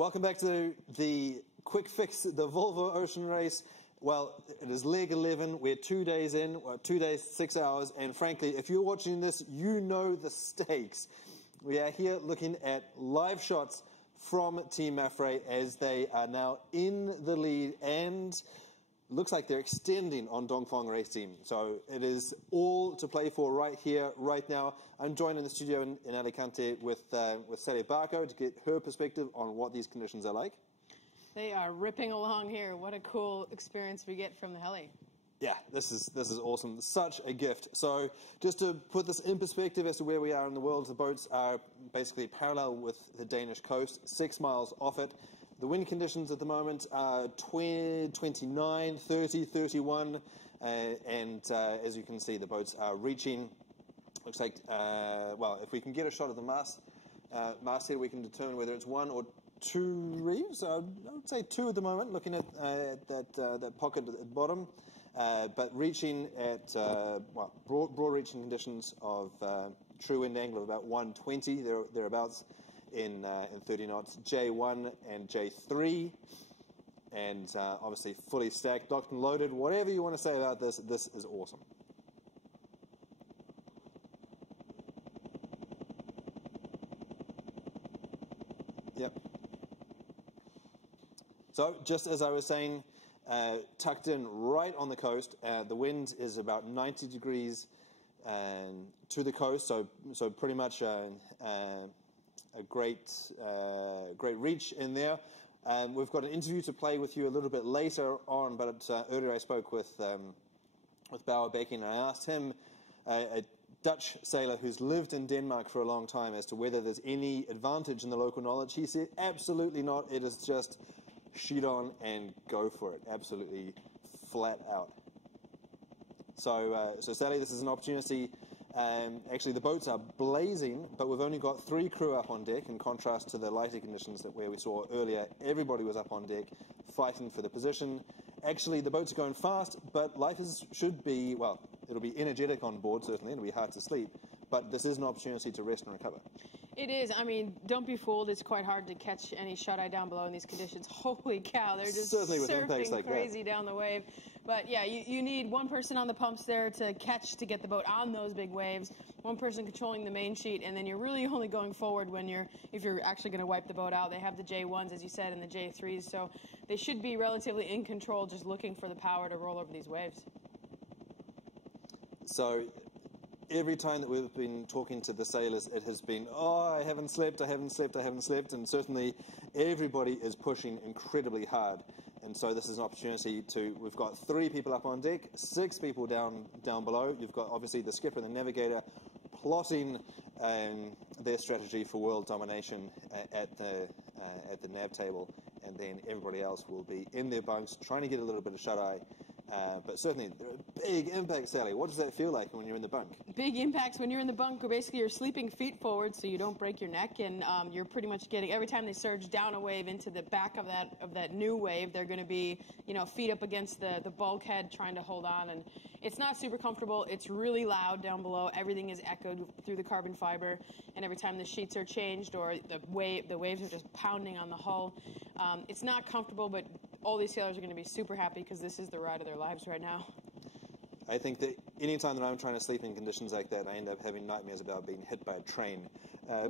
welcome back to the quick fix, the Volvo Ocean Race. Well, it is leg 11. We're 2 days in, 2 days, 6 hours, and frankly, if you're watching this, you know the stakes. We are here looking at live shots from Team Mafre as they are now in the lead, and looks like they're extending on Dongfang Race Team. So it is all to play for right here, right now. I'm joined in the studio in Alicante with Sally Barco to get her perspective on what these conditions are like. They are ripping along here. What a cool experience we get from the heli. Yeah, this is awesome. Such a gift. So just to put this in perspective as to where we are in the world, the boats are basically parallel with the Danish coast, 6 miles off it. The wind conditions at the moment are 29, 30, 31, and as you can see, the boats are reaching. Looks like, well, if we can get a shot of the masthead, we can determine whether it's 1 or 2 reefs. I would say 2 at the moment, looking at that pocket at the bottom. But reaching at broad reaching conditions of true wind angle of about 120 thereabouts in 30 knots, J1 and J3, and obviously fully stacked, locked and loaded. Whatever you want to say about this, this is awesome. Yep. So just as I was saying, tucked in right on the coast. The wind is about 90 degrees to the coast, so pretty much a great reach in there. We've got an interview to play with you a little bit later on, but earlier I spoke with Bauer Becking, and I asked him, a Dutch sailor who's lived in Denmark for a long time, as to whether there's any advantage in the local knowledge. He said absolutely not. It is just sheet on and go for it, absolutely flat out. So Sally, this is an opportunity. Actually, the boats are blazing, but we've only got 3 crew up on deck, in contrast to the lighter conditions where we saw earlier. Everybody was up on deck fighting for the position. Actually, the boats are going fast, but life should be, well, it'll be energetic on board, certainly. It'll be hard to sleep, but this is an opportunity to rest and recover. It is. I mean, don't be fooled. It's quite hard to catch any shut-eye down below in these conditions. Holy cow, they're just surfing like crazy down the wave. But yeah, you need one person on the pumps there to get the boat on those big waves, one person controlling the main sheet, and then you're really only going forward if you're actually going to wipe the boat out. They have the J1s, as you said, and the J3s, so they should be relatively in control, just looking for the power to roll over these waves. So every time that we've been talking to the sailors, it has been, oh, I haven't slept, and certainly everybody is pushing incredibly hard. And so this is an opportunity we've got 3 people up on deck, 6 people down below. You've got obviously the skipper and the navigator plotting their strategy for world domination at the nav table, and then everybody else will be in their bunks trying to get a little bit of shut-eye. But certainly, there are big impacts, Sally. What does that feel like when you're in the bunk? Big impacts when you're in the bunk. Basically, you're sleeping feet forward so you don't break your neck, and you're pretty much getting, every time they surge down a wave into the back of that new wave, they're going to be, feet up against the bulkhead trying to hold on, and it's not super comfortable. It's really loud down below. Everything is echoed through the carbon fiber, and every time the sheets are changed or the waves are just pounding on the hull, it's not comfortable, but all these sailors are going to be super happy because this is the ride of their lives right now. I think that any time that I'm trying to sleep in conditions like that, I end up having nightmares about being hit by a train,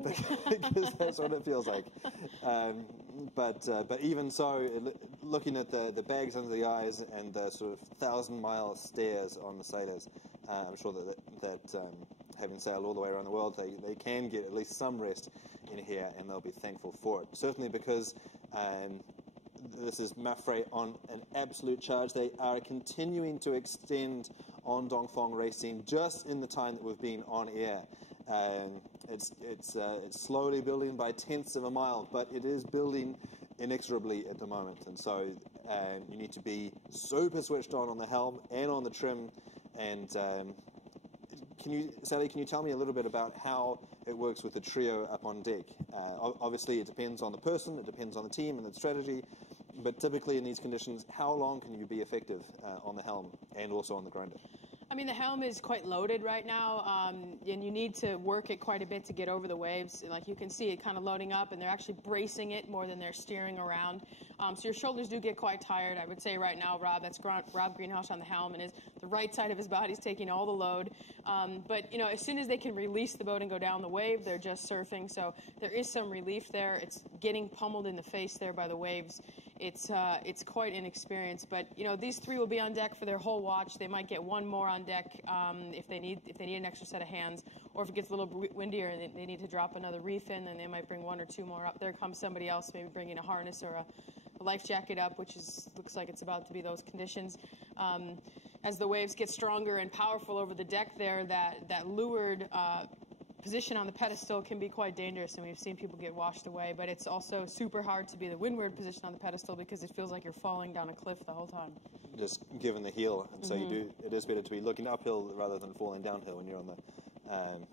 because that's what it feels like. But even so, looking at the bags under the eyes and the sort of 1,000-mile stares on the sailors, I'm sure that having sailed all the way around the world, they can get at least some rest in here, and they'll be thankful for it. Certainly because this is Mafre on an absolute charge. They are continuing to extend on Dongfang Race Team just in the time that we've been on air. It's slowly building by tenths of a mile, but it is building inexorably at the moment. And so you need to be super switched on the helm and on the trim. And Sally, can you tell me a little bit about how it works with the trio up on deck? Obviously, it depends on the person, it depends on the team and the strategy, but typically in these conditions, how long can you be effective on the helm and also on the grinder? I mean, the helm is quite loaded right now, and you need to work it quite a bit to get over the waves. Like you can see it kind of loading up, and they're actually bracing it more than they're steering around. So your shoulders do get quite tired. I would say right now, Rob, that's Rob Greenhouse on the helm, and the right side of his body is taking all the load. But, you know, as soon as they can release the boat and go down the wave, they're just surfing. So there is some relief there. It's getting pummeled in the face there by the waves. It's quite an experience, but you know these three will be on deck for their whole watch. They might get one more on deck if they need an extra set of hands, or if it gets a little windier and they need to drop another reef in, then they might bring one or two more up. There comes somebody else, maybe bringing a harness or a life jacket up, which looks like it's about to be those conditions. As the waves get stronger and powerful over the deck there, that leeward position on the pedestal can be quite dangerous, and we've seen people get washed away, but it's also super hard to be the windward position on the pedestal because it feels like you're falling down a cliff the whole time. Just given the heel, and so it is better to be looking uphill rather than falling downhill when you're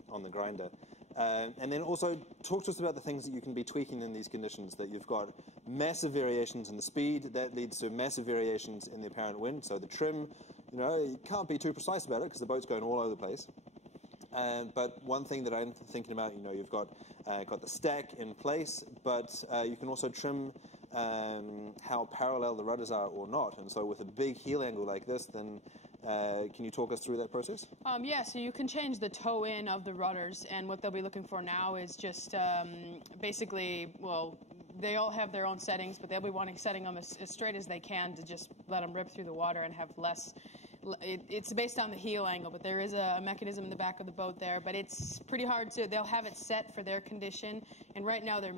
on the grinder. And then also talk to us about the things that you can be tweaking in these conditions, that you've got massive variations in the speed, that leads to massive variations in the apparent wind. So the trim, you know, you can't be too precise about it because the boat's going all over the place. But one thing that I'm thinking about, you know, you've got the stack in place, but you can also trim how parallel the rudders are or not. And so with a big heel angle like this, then can you talk us through that process? Yeah, so you can change the toe in of the rudders, and what they'll be looking for now is just basically, well, they all have their own settings, but they'll be setting them as straight as they can to just let them rip through the water and have less. It's based on the heel angle, but there is a mechanism in the back of the boat there. But it's pretty hard to. They'll have it set for their condition, and right now their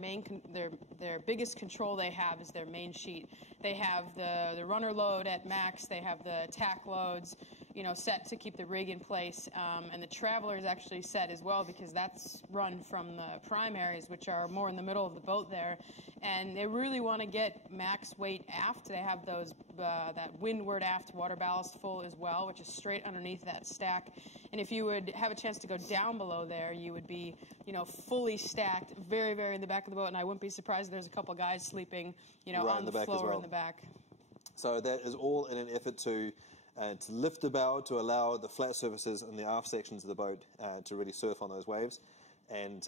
biggest control they have is their main sheet. They have the runner load at max. They have the tack loads, you know, set to keep the rig in place, and the traveler is actually set as well because that's run from the primaries, which are more in the middle of the boat there. And they really want to get max weight aft. They have those that windward aft water ballast full as well, which is straight underneath that stack. And if you would have a chance to go down below there, you would be, you know, fully stacked, very, very in the back of the boat. And I wouldn't be surprised if there's a couple guys sleeping, you know, right on the floor in the back. So that is all in an effort to lift the bow, to allow the flat surfaces in the aft sections of the boat to really surf on those waves, and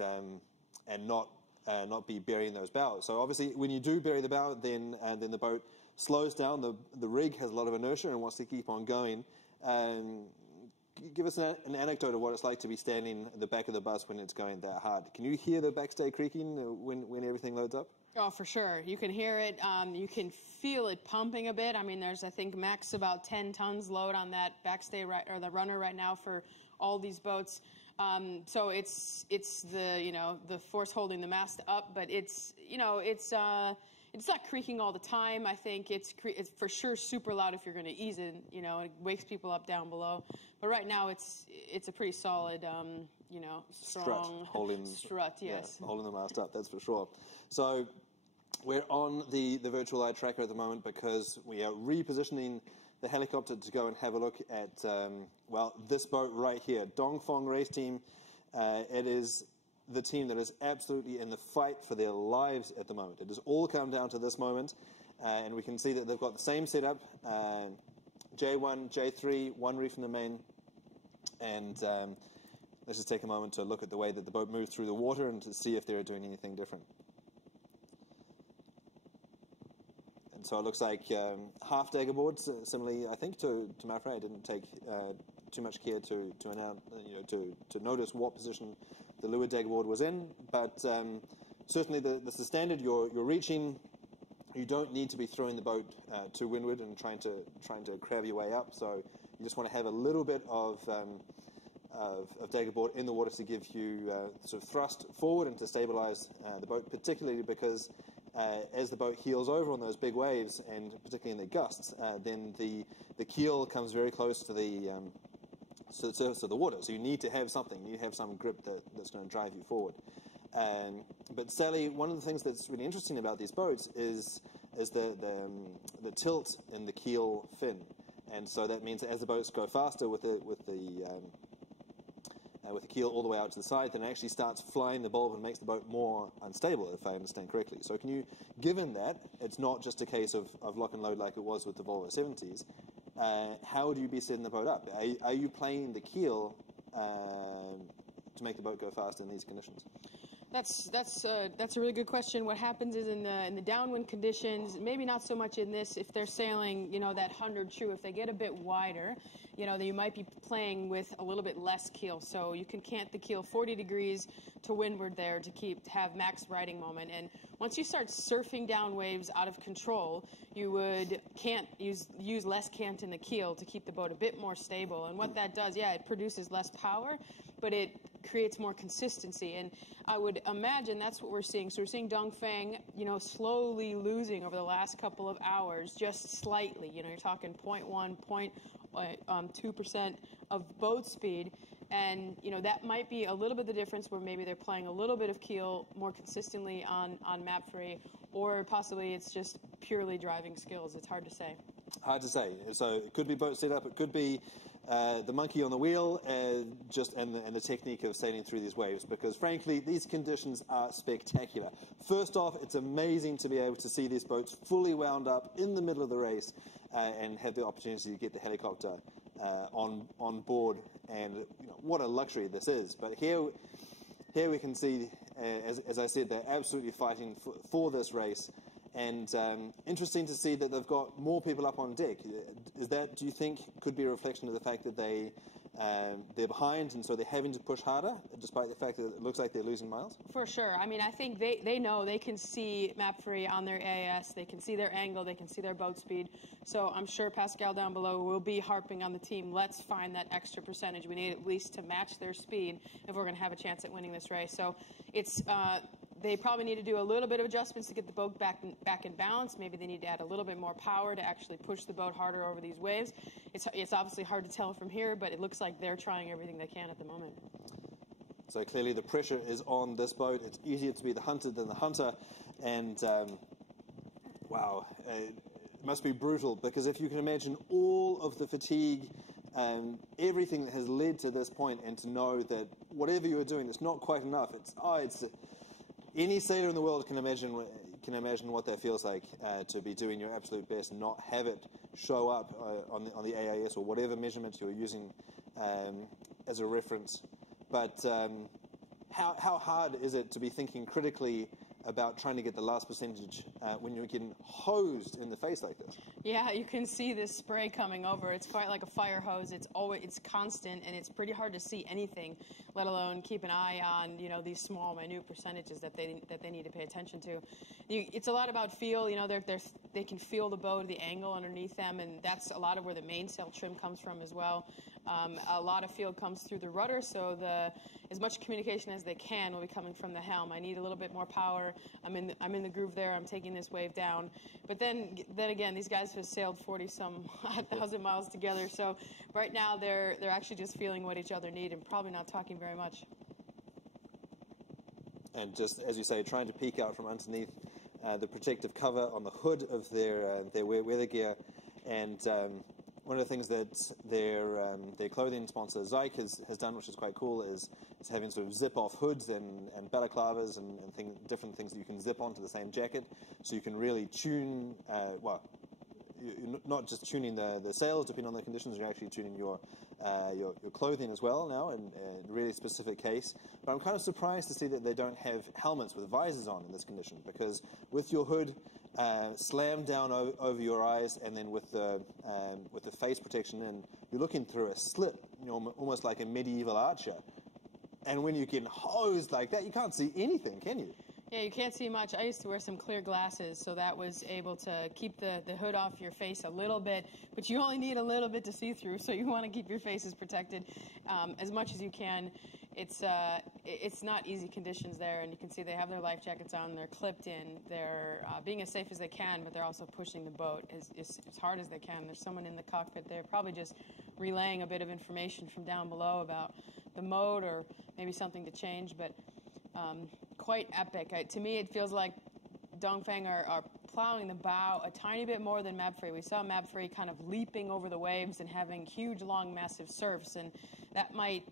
not be burying those bows. So obviously, when you do bury the bow, then the boat slows down. The rig has a lot of inertia and wants to keep on going. Give us an anecdote of what it's like to be standing at the back of the bus when it's going that hard. Can you hear the backstay creaking when everything loads up? Oh, for sure. You can hear it. You can feel it pumping a bit. I mean, there's, I think, max about 10 tons load on that backstay or the runner right now for all these boats. So it's the, you know, the force holding the mast up, but it's not creaking all the time. I think it's for sure super loud if you're going to ease it. You know, it wakes people up down below. But right now it's a pretty solid, you know, strong strut. Yes, yeah, holding the mast up. That's for sure. So we're on the virtual eye tracker at the moment because we are repositioning the helicopter to go and have a look at, this boat right here, Dongfeng Race Team. It is the team that is absolutely in the fight for their lives at the moment. It has all come down to this moment, and we can see that they've got the same setup, J1, J3, one reef in the main, and let's just take a moment to look at the way that the boat moves through the water and to see if they're doing anything different. And so it looks like half dagger boards, similarly, I think, to Mafra. I didn't take too much care to notice what position the leeward dagger board was in, but certainly this is standard. You're reaching. You don't need to be throwing the boat to windward and trying to crab your way up. So you just want to have a little bit of dagger board in the water to give you sort of thrust forward and to stabilize the boat, particularly because as the boat heels over on those big waves, and particularly in the gusts, then the keel comes very close to the surface of the water. So you need to have something. You have some grip that's going to drive you forward. But Sally, one of the things that's really interesting about these boats is the tilt in the keel fin, and so that means that as the boats go faster with the keel all the way out to the side, then it actually starts flying the bulb and makes the boat more unstable, if I understand correctly. So given that, it's not just a case of lock and load like it was with the Volvo 70s, how do you be setting the boat up? Are you playing the keel to make the boat go fast in these conditions? That's a really good question. What happens is in the downwind conditions, maybe not so much in this, if they're sailing, that 100 true, if they get a bit wider, then you might be playing with a little bit less keel. So you can cant the keel 40 degrees to windward there to have max riding moment. And once you start surfing down waves out of control, you can't use less cant in the keel to keep the boat a bit more stable. And what that does, it produces less power, but it creates more consistency. And I would imagine that's what we're seeing. So we're seeing Dongfeng, slowly losing over the last couple of hours, just slightly. You're talking 0.1, 2% of boat speed. And, that might be a little bit the difference where maybe they're playing a little bit of keel more consistently on Mapfre, or possibly it's just purely driving skills. It's hard to say. Hard to say. So it could be boat setup. It could be the monkey on the wheel, and the technique of sailing through these waves, because frankly these conditions are spectacular. First off, it's amazing to be able to see these boats fully wound up in the middle of the race and have the opportunity to get the helicopter on board, and what a luxury this is. But here we can see, as I said, they're absolutely fighting for this race. And interesting to see that they've got more people up on deck. Do you think, could be a reflection of the fact that they're behind, and so they're having to push harder, despite the fact that it looks like they're losing miles? For sure. I mean, I think they know they can see Mapfre on their AIS. They can see their angle. They can see their boat speed. So I'm sure Pascal down below will be harping on the team. Let's find that extra percentage. We need at least to match their speed if we're going to have a chance at winning this race. So it's they probably need to do a little bit of adjustments to get the boat back in balance. Maybe they need to add a little bit more power to actually push the boat harder over these waves. It's obviously hard to tell from here, but it looks like they're trying everything they can at the moment. So clearly the pressure is on this boat. It's easier to be the hunted than the hunter. And, wow, it must be brutal, because if you can imagine all of the fatigue, everything that has led to this point, and to know that whatever you're doing, it's not quite enough. Any sailor in the world can imagine what that feels like, to be doing your absolute best and not have it show up on the AIS or whatever measurement you're using as a reference. But how hard is it to be thinking critically about trying to get the last percentage when you're getting hosed in the face like this? Yeah, you can see this spray coming over. It's quite like a fire hose. It's constant, and it's pretty hard to see anything, let alone keep an eye on these small, minute percentages that they need to pay attention to. It's a lot about feel. They can feel the boat, the angle underneath them, and that's a lot of where the mainsail trim comes from as well. A lot of feel comes through the rudder, so as much communication as they can will be coming from the helm. I need a little bit more power. I'm in the groove there. I'm taking this wave down. But then again, these guys have sailed 40-some 1,000 miles together. So right now they're actually just feeling what each other need and probably not talking very much. And just as you say, trying to peek out from underneath the protective cover on the hood of their weather gear. And one of the things that their clothing sponsor Zyke has done, which is quite cool, is having sort of zip-off hoods and balaclavas and different things that you can zip onto the same jacket, so you can really tune. You're not just tuning the sails depending on the conditions. You're actually tuning your clothing as well now, in a really specific case. But I'm kind of surprised to see that they don't have helmets with visors on in this condition, because with your hood slammed down over your eyes, and then with the face protection in, you're looking through a slit, almost like a medieval archer. And when you get hosed like that, you can't see anything, can you? Yeah, you can't see much. I used to wear some clear glasses, so that was able to keep the hood off your face a little bit, but you only need a little bit to see through, so you want to keep your faces protected as much as you can. It's not easy conditions there, and you can see they have their life jackets on, they're clipped in, they're being as safe as they can, but they're also pushing the boat as hard as they can. There's someone in the cockpit there probably just relaying a bit of information from down below about the mode or maybe something to change, but quite epic. To me, it feels like Dongfeng are plowing the bow a tiny bit more than Mapfre. We saw Mapfre kind of leaping over the waves and having huge, long, massive surfs, and that might,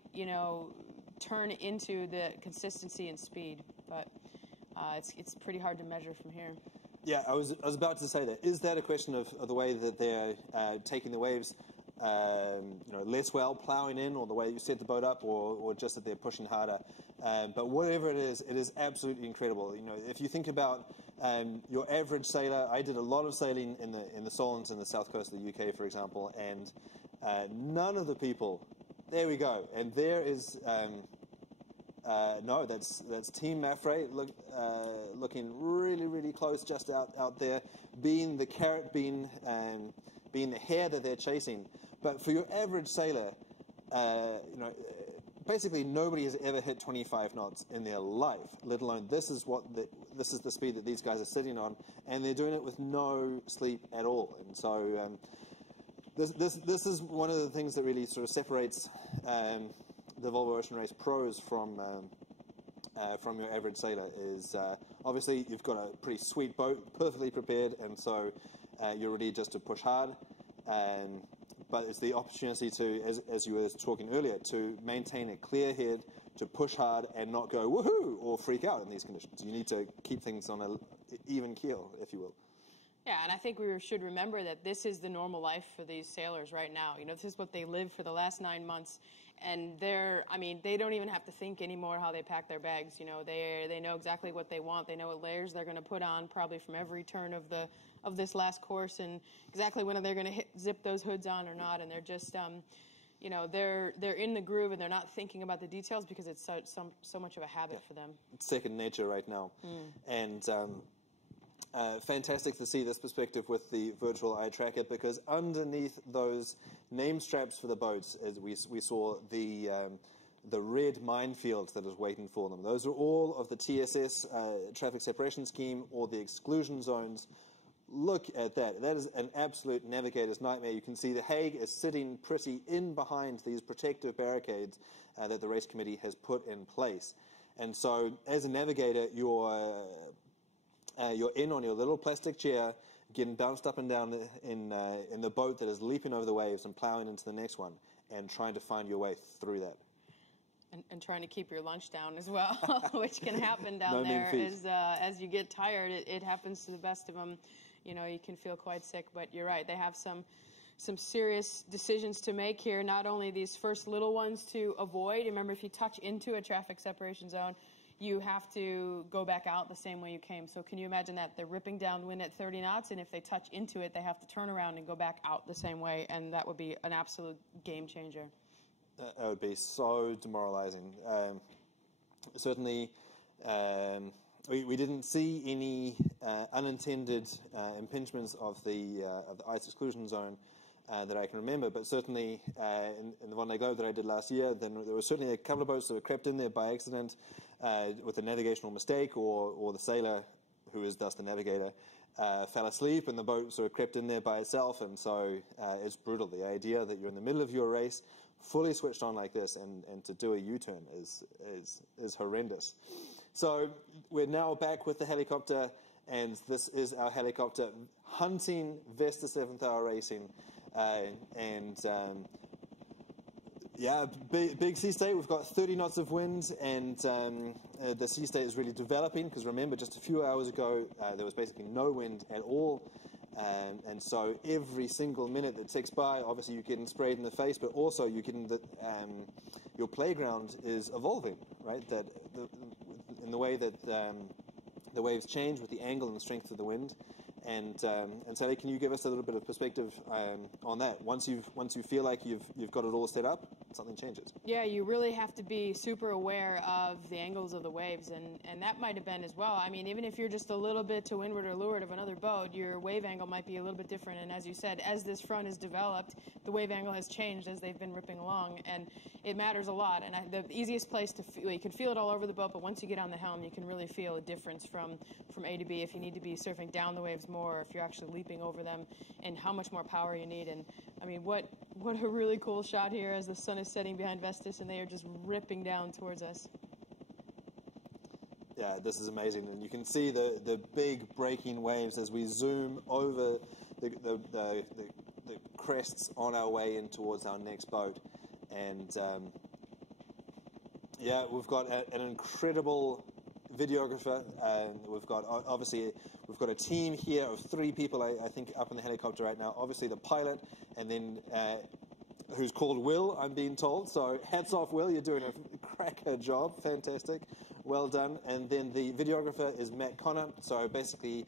turn into the consistency and speed, but it's pretty hard to measure from here. Yeah, I was about to say that. Is that a question of the way that they're taking the waves, less well, ploughing in, or the way you set the boat up, or just that they're pushing harder? But whatever it is absolutely incredible. If you think about your average sailor, I did a lot of sailing in the Solent and the south coast of the UK, for example, and none of the people. There we go, and there is. No, that's Team Maffrey looking really, really close just out there, being the carrot, being the hare that they're chasing. But for your average sailor, basically nobody has ever hit 25 knots in their life, let alone this is the speed that these guys are sitting on, and they're doing it with no sleep at all. And so this is one of the things that really sort of separates the Volvo Ocean Race pros from your average sailor. Is obviously you've got a pretty sweet boat, perfectly prepared, and so you're ready just to push hard. But it's the opportunity to, as you were talking earlier, to maintain a clear head, to push hard and not go woohoo or freak out in these conditions. You need to keep things on an even keel, if you will. Yeah, and I think we should remember that this is the normal life for these sailors right now. This is what they live for the last 9 months. And they don't even have to think anymore how they pack their bags. They know exactly what they want. They know what layers they're going to put on, probably from every turn of this last course, and exactly when they're going to zip those hoods on or not. And they're just, they're in the groove, and they're not thinking about the details because it's so much of a habit for them. It's second nature right now, and. Fantastic to see this perspective with the virtual eye tracker, because underneath those name straps for the boats, as we saw the red minefield that is waiting for them. Those are all of the TSS traffic separation scheme or the exclusion zones. Look at that. That is an absolute navigator's nightmare. You can see the Hague is sitting pretty in behind these protective barricades that the race committee has put in place. And so as a navigator, you're in on your little plastic chair, getting bounced up and down in the boat that is leaping over the waves and plowing into the next one, and trying to find your way through that. And trying to keep your lunch down as well, which can happen down there. As you get tired, it happens to the best of them. You can feel quite sick, but you're right. They have some serious decisions to make here. Not only these first little ones to avoid. Remember, if you touch into a traffic separation zone, you have to go back out the same way you came. So can you imagine that? They're ripping downwind at 30 knots, and if they touch into it, they have to turn around and go back out the same way, and that would be an absolute game changer. That would be so demoralizing. Certainly, we didn't see any unintended impingements of the ice exclusion zone that I can remember, but certainly in the Vendée Globe that I did last year, then there were certainly a couple of boats that were crept in there by accident with a navigational mistake, or the sailor, who is thus the navigator, fell asleep and the boat sort of crept in there by itself, and so it's brutal. The idea that you're in the middle of your race, fully switched on like this, and to do a U-turn is horrendous. So we're now back with the helicopter, and this is our helicopter hunting Vesta 7th Hour Racing. Big sea state. We've got 30 knots of wind, and the sea state is really developing, because remember, just a few hours ago, there was basically no wind at all. And so every single minute that ticks by, obviously you're getting sprayed in the face, but also you're getting your playground is evolving, right? That in the way that the waves change with the angle and the strength of the wind. And Sally, can you give us a little bit of perspective on that? Once you feel like you've got it all set up, something changes. Yeah, you really have to be super aware of the angles of the waves, and that might have been as well. I mean, even if you're just a little bit to windward or leeward of another boat, your wave angle might be a little bit different. And as you said, as this front is developed, the wave angle has changed as they've been ripping along, and it matters a lot. And the easiest place to feel, you can feel it all over the boat, but once you get on the helm, you can really feel a difference from A to B, if you need to be surfing down the waves more, or if you're actually leaping over them, and how much more power you need. And I mean, what a really cool shot here as the sun is setting behind Vestas, and they are just ripping down towards us. Yeah, this is amazing, and you can see the big breaking waves as we zoom over the crests on our way in towards our next boat. And we've got an incredible videographer. We've We've got a team here of 3 people, I think, up in the helicopter right now. Obviously the pilot, and then who's called Will, I'm being told. So hats off, Will. You're doing a cracker job. Fantastic. Well done. And then the videographer is Matt Connor. So basically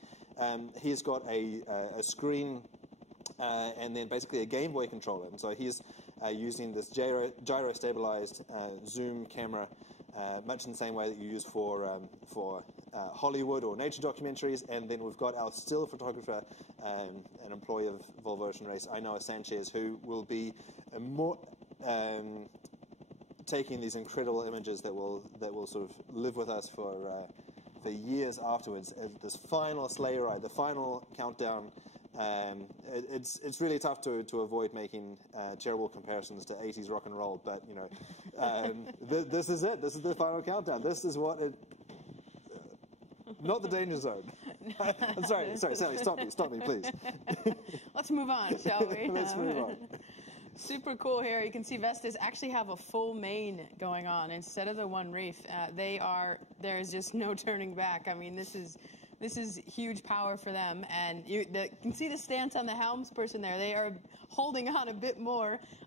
he's got a screen and then basically a Game Boy controller. And so he's using this gyro-stabilized zoom camera, much in the same way that you use for Hollywood or nature documentaries. And then we've got our still photographer, an employee of Volvo Ocean Race, Ainoa Sanchez, who will be taking these incredible images that will sort of live with us for years afterwards. This final sleigh ride, the final countdown. It's really tough to avoid making terrible comparisons to 80s rock and roll, but you know, this is it. This is the final countdown. This is what it. Not the danger zone. I'm sorry, Sally, stop me, please. Let's move on, shall we? Let's move on. Super cool here. You can see Vestas actually have a full main going on instead of the one reef. There is just no turning back. I mean, this is huge power for them, and you can see the stance on the helmsperson there. They are holding on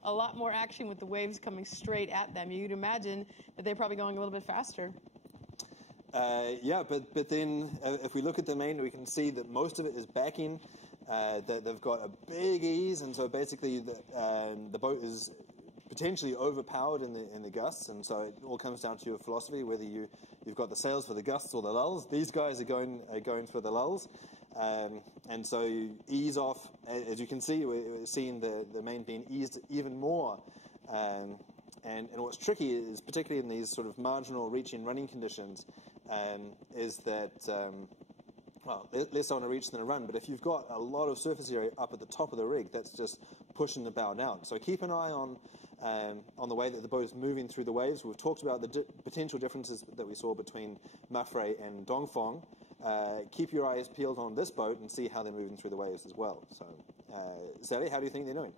a lot more action with the waves coming straight at them. You'd imagine that they're probably going a little bit faster. Yeah, but then if we look at the main, we can see that most of it is backing. That they've got a big ease, and so basically the boat is potentially overpowered in the gusts, and so it all comes down to your philosophy, whether you've got the sails for the gusts or the lulls. These guys are going for the lulls, and so you ease off. As you can see, we're seeing the main being eased even more. And what's tricky is, particularly in these sort of marginal reaching running conditions, is that well, less on a reach than a run, but if you've got a lot of surface area up at the top of the rig, that's just pushing the bow down. So keep an eye on the way that the boat is moving through the waves. We've talked about the potential differences that we saw between Mafre and Dongfeng. Keep your eyes peeled on this boat and see how they're moving through the waves as well. So, Sally, how do you think they're doing?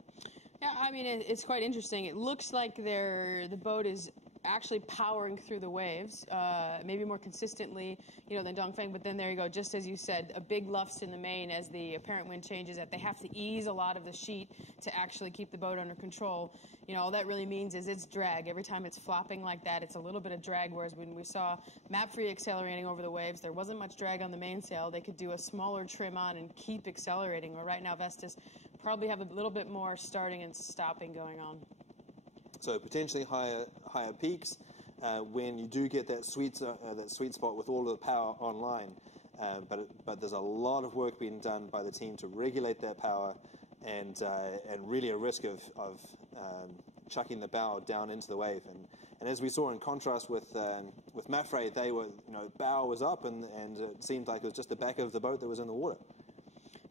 Yeah, I mean, it's quite interesting. It looks like the boat is actually powering through the waves, maybe more consistently, than Dongfeng. But then there you go, just as you said, a big luffs in the main as the apparent wind changes. That they have to ease a lot of the sheet to actually keep the boat under control. All that really means is it's drag. Every time it's flopping like that, it's a little bit of drag. Whereas when we saw Mapfre accelerating over the waves, there wasn't much drag on the mainsail. They could do a smaller trim on and keep accelerating. Where right now Vestas probably have a little bit more starting and stopping going on. So potentially higher peaks when you do get that sweet spot with all of the power online. But there's a lot of work being done by the team to regulate that power, and really a risk of chucking the bow down into the wave. And as we saw in contrast with Mafre, they were bow was up and it seemed like it was just the back of the boat that was in the water.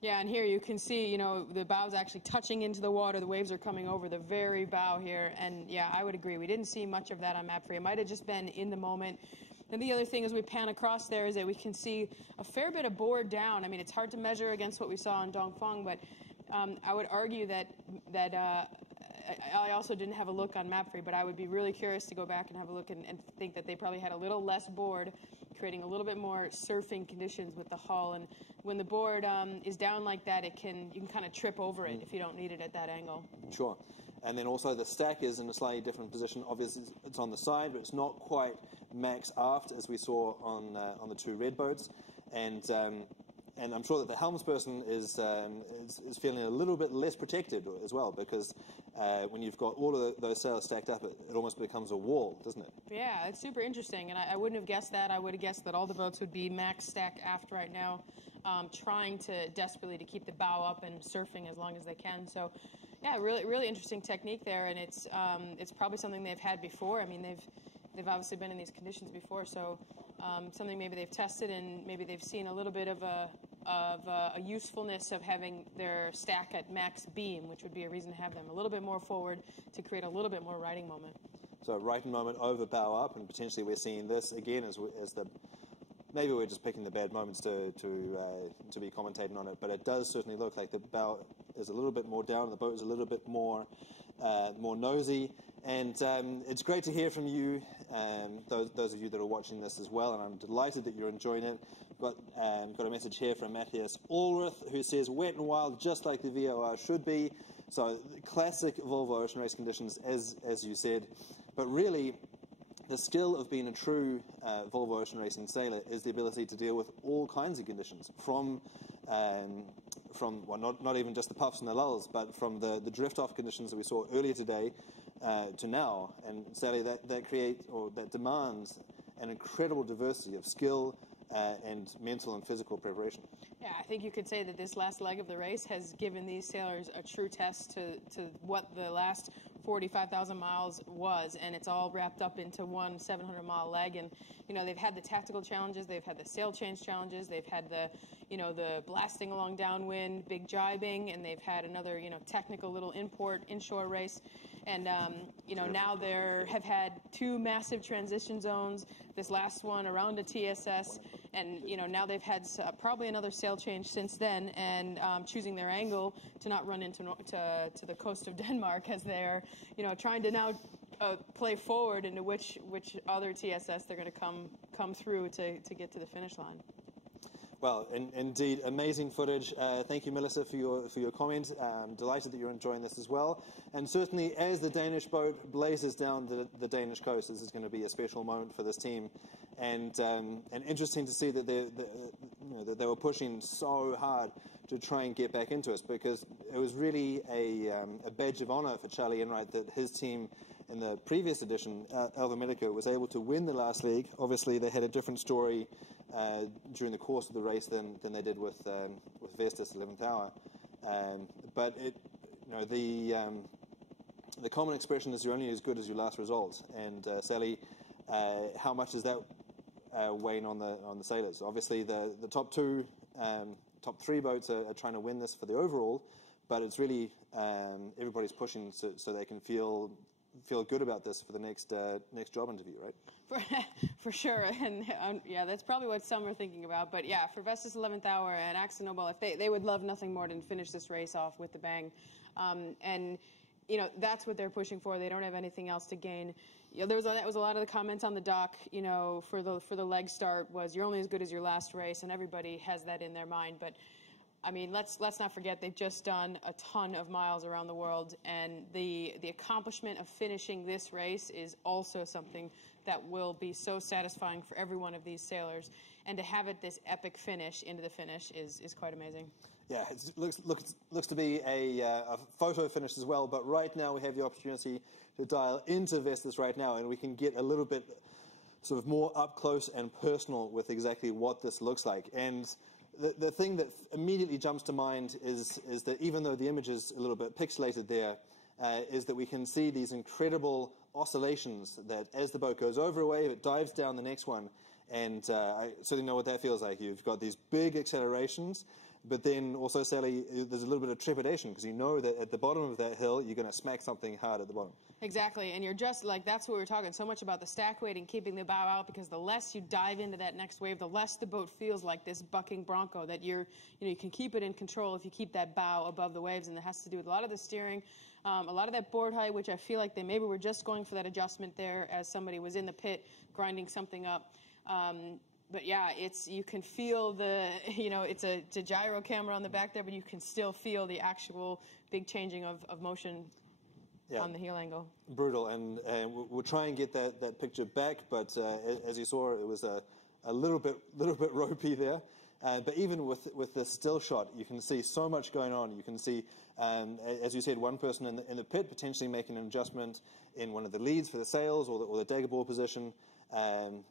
Yeah, and here you can see, the bow's actually touching into the water. The waves are coming over the very bow here. And, yeah, I would agree. We didn't see much of that on Mapfre. It might have just been in the moment. And the other thing as we pan across there is that we can see a fair bit of board down. I mean, it's hard to measure against what we saw in Dongfeng, but I would argue that I also didn't have a look on Mapfre, but I would be really curious to go back and have a look and think that they probably had a little less board, creating a little bit more surfing conditions with the hull. And when the board is down like that, you can kind of trip over it if you don't need it at that angle. Sure. And then also the stack is in a slightly different position. Obviously, it's on the side, but it's not quite max aft as we saw on the two red boats. And I'm sure that the helmsperson is feeling a little bit less protected as well, because when you've got all of those sails stacked up, it almost becomes a wall, doesn't it? Yeah, it's super interesting, and I wouldn't have guessed that. I would have guessed that all the boats would be max stack aft right now, trying desperately to keep the bow up and surfing as long as they can. So, yeah, really, really interesting technique there, and it's probably something they've had before. I mean, they've obviously been in these conditions before, so something maybe they've tested, and maybe they've seen a little bit of a usefulness of having their stack at max beam, which would be a reason to have them a little bit more forward to create a little bit more riding moment. So riding moment over bow up, and potentially we're seeing this again as maybe we're just picking the bad moments to be commentating on it, but it does certainly look like the bow is a little bit more down, the boat is a little bit more nosy. And it's great to hear from you, those of you that are watching this as well, and I'm delighted that you're enjoying it. Got a message here from Matthias Ulrich, who says, wet and wild, just like the VOR should be. So classic Volvo ocean race conditions, as you said. But really, the skill of being a true Volvo ocean racing sailor is the ability to deal with all kinds of conditions, from well, not even just the puffs and the lulls, but from the drift-off conditions that we saw earlier today to now. And Sally, that demands an incredible diversity of skill and mental and physical preparation. Yeah, I think you could say that this last leg of the race has given these sailors a true test to what the last 45,000 miles was, and it's all wrapped up into one 700-mile leg. And they've had the tactical challenges, they've had the sail change challenges, they've had the blasting along downwind, big jibing, and they've had another technical little inshore race. And now they have had two massive transition zones. This last one around a TSS, and now they've had probably another sail change since then, and choosing their angle to not run into the coast of Denmark as they're trying to now play forward into which other TSS they're going to come through to get to the finish line. Well, indeed, amazing footage. Thank you, Melissa, for your comment. I'm delighted that you're enjoying this as well. And certainly, as the Danish boat blazes down the Danish coast, this is going to be a special moment for this team. And interesting to see that that they were pushing so hard to try and get back into us, because it was really a badge of honor for Charlie Enright that his team in the previous edition, Alva Medico, was able to win the last leg. Obviously, they had a different story during the course of the race than they did with Vestas 11th Hour. But the common expression is you're only as good as your last result. And Sally, how much is that weighing on the sailors? Obviously, the top three boats are trying to win this for the overall, but it's really everybody's pushing so they can feel good about this for the next job interview, right? For sure, and yeah, that's probably what some are thinking about. But yeah, for Vestas 11th Hour and Axel Nobel, if they would love nothing more than finish this race off with a bang, and that's what they're pushing for. They don't have anything else to gain. That was a lot of the comments on the dock. For the leg start was you're only as good as your last race, and everybody has that in their mind. But I mean, let's not forget they've just done a ton of miles around the world, and the accomplishment of finishing this race is also something that will be so satisfying for every one of these sailors. And to have it this epic finish into the finish is quite amazing. Yeah, it looks to be a photo finish as well, but right now we have the opportunity to dial into Vestas right now, and we can get a little bit sort of more up close and personal with exactly what this looks like. And the thing that immediately jumps to mind is that even though the image is a little bit pixelated there, is that we can see these incredible oscillations that as the boat goes over a wave, it dives down the next one. And I certainly know what that feels like. You've got these big accelerations, but then also, Sally, there's a little bit of trepidation because you know that at the bottom of that hill, you're going to smack something hard at the bottom. Exactly, and you're just like, that's what we were talking so much about, the stack weight and keeping the bow out, because the less you dive into that next wave, the less the boat feels like this bucking bronco, that you can keep it in control if you keep that bow above the waves, and it has to do with a lot of the steering, a lot of that board height, which I feel like they maybe were just going for that adjustment there as somebody was in the pit grinding something up. But yeah, you can feel it's a gyro camera on the back there, but you can still feel the actual big changing of motion on the heel angle. Brutal, and we'll try and get that picture back, but as you saw, it was a little bit ropey there. But even with the still shot, you can see so much going on. You can see, as you said, one person in the pit potentially making an adjustment in one of the leads for the sails or the daggerboard position.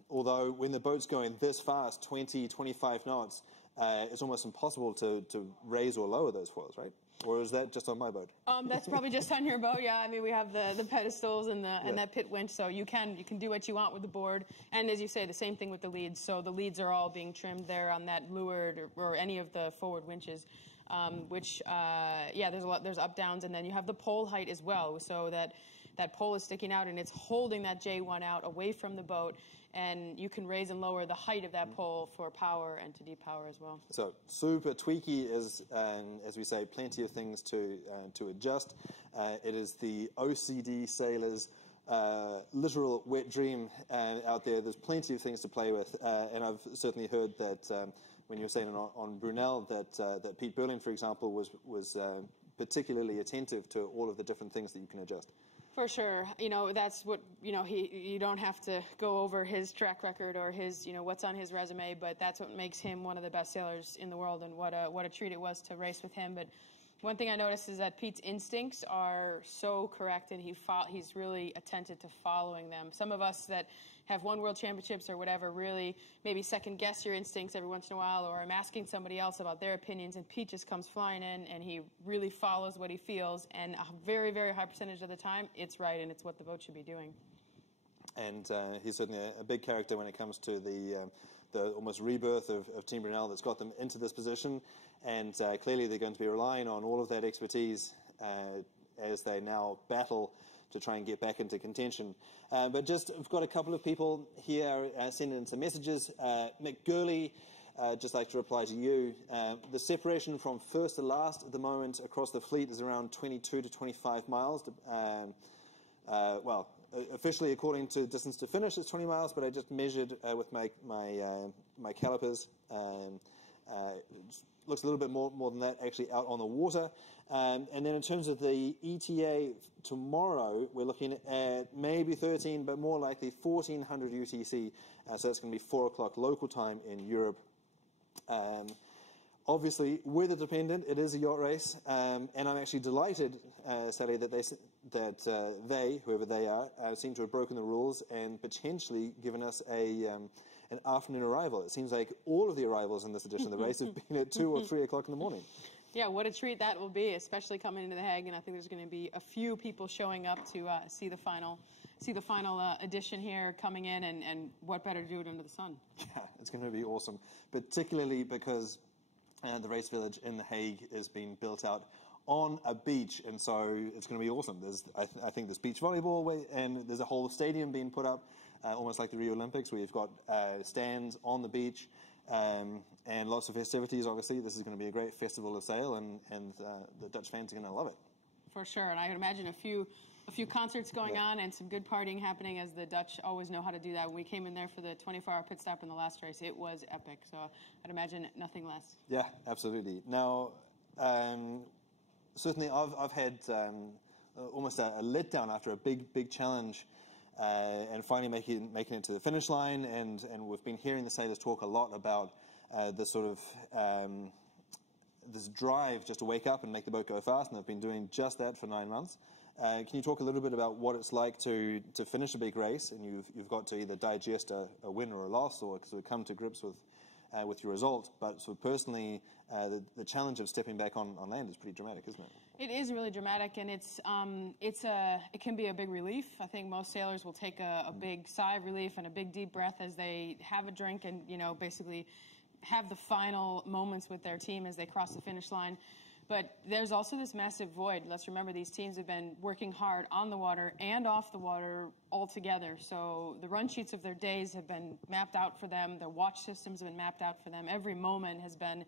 Although when the boat's going this fast, 20, 25 knots, it's almost impossible to raise or lower those foils, right? Or is that just on my boat? That's probably just on your boat, yeah. I mean, we have the pedestals and that pit winch, so you can do what you want with the board. And as you say, the same thing with the leads. So the leads are all being trimmed there on that leeward or any of the forward winches, there's up downs, and then you have the pole height as well, so that pole is sticking out and it's holding that J1 out away from the boat. and you can raise and lower the height of that pole for power and to depower as well. So super tweaky, as we say, plenty of things to adjust. It is the OCD sailor's literal wet dream out there. There's plenty of things to play with, and I've certainly heard that when you were saying on Brunel that Pete Berlin, for example, was particularly attentive to all of the different things that you can adjust. For sure. That's what, you don't have to go over his track record or his, what's on his resume, but that's what makes him one of the best sailors in the world, and what a treat it was to race with him. But one thing I noticed is that Pete's instincts are so correct, and he's really attentive to following them. Some of us that have won world championships or whatever really maybe second guess your instincts every once in a while, or I'm asking somebody else about their opinions, and Pete just comes flying in and he really follows what he feels, and a very, very high percentage of the time it's right and it's what the boat should be doing. And he's certainly a big character when it comes to the almost rebirth of Team Brunel that's got them into this position, and clearly they're going to be relying on all of that expertise as they now battle to try and get back into contention. But I've got a couple of people here sending in some messages. Mick Gurley, just like to reply to you. The separation from first to last at the moment across the fleet is around 22 to 25 miles. Officially, according to distance to finish, it's 20 miles, but I just measured with my calipers. It looks a little bit more than that actually out on the water. And then in terms of the ETA tomorrow, we're looking at maybe 13, but more likely 1400 UTC. So that's going to be 4 o'clock local time in Europe. Obviously, weather dependent. It is a yacht race, and I'm actually delighted, Sally, that they, whoever they are, seem to have broken the rules and potentially given us an afternoon arrival. It seems like all of the arrivals in this edition of the race have been at 2 or 3 o'clock in the morning. Yeah, what a treat that will be, especially coming into the Hague, and I think there's going to be a few people showing up to see the final edition here coming in, and what better to do it under the sun? Yeah, it's going to be awesome, particularly because the race village in The Hague is being built out on a beach, and so it's going to be awesome. I think there's beach volleyball, and there's a whole stadium being put up, almost like the Rio Olympics, where you've got stands on the beach, and lots of festivities. Obviously, this is going to be a great festival of sail, and the Dutch fans are going to love it. For sure, and I can imagine a few concerts going on and some good partying happening, as the Dutch always know how to do that. When we came in there for the 24-hour pit stop in the last race, it was epic. So I'd imagine nothing less. Yeah, absolutely. Now, certainly I've had almost a letdown after a big challenge, and finally making it to the finish line. And we've been hearing the sailors talk a lot about this sort of this drive just to wake up and make the boat go fast, and they've been doing just that for 9 months. Can you talk a little bit about what it's like to finish a big race, and you've got to either digest a win or a loss, or sort of come to grips with your result? But sort of personally, the challenge of stepping back on land is pretty dramatic, isn't it? It is really dramatic, and it can be a big relief. I think most sailors will take a big sigh of relief and a big deep breath as they have a drink and basically have the final moments with their team as they cross the finish line. But there's also this massive void. Let's remember, these teams have been working hard on the water and off the water all together. So the run sheets of their days have been mapped out for them. Their watch systems have been mapped out for them. Every moment has been,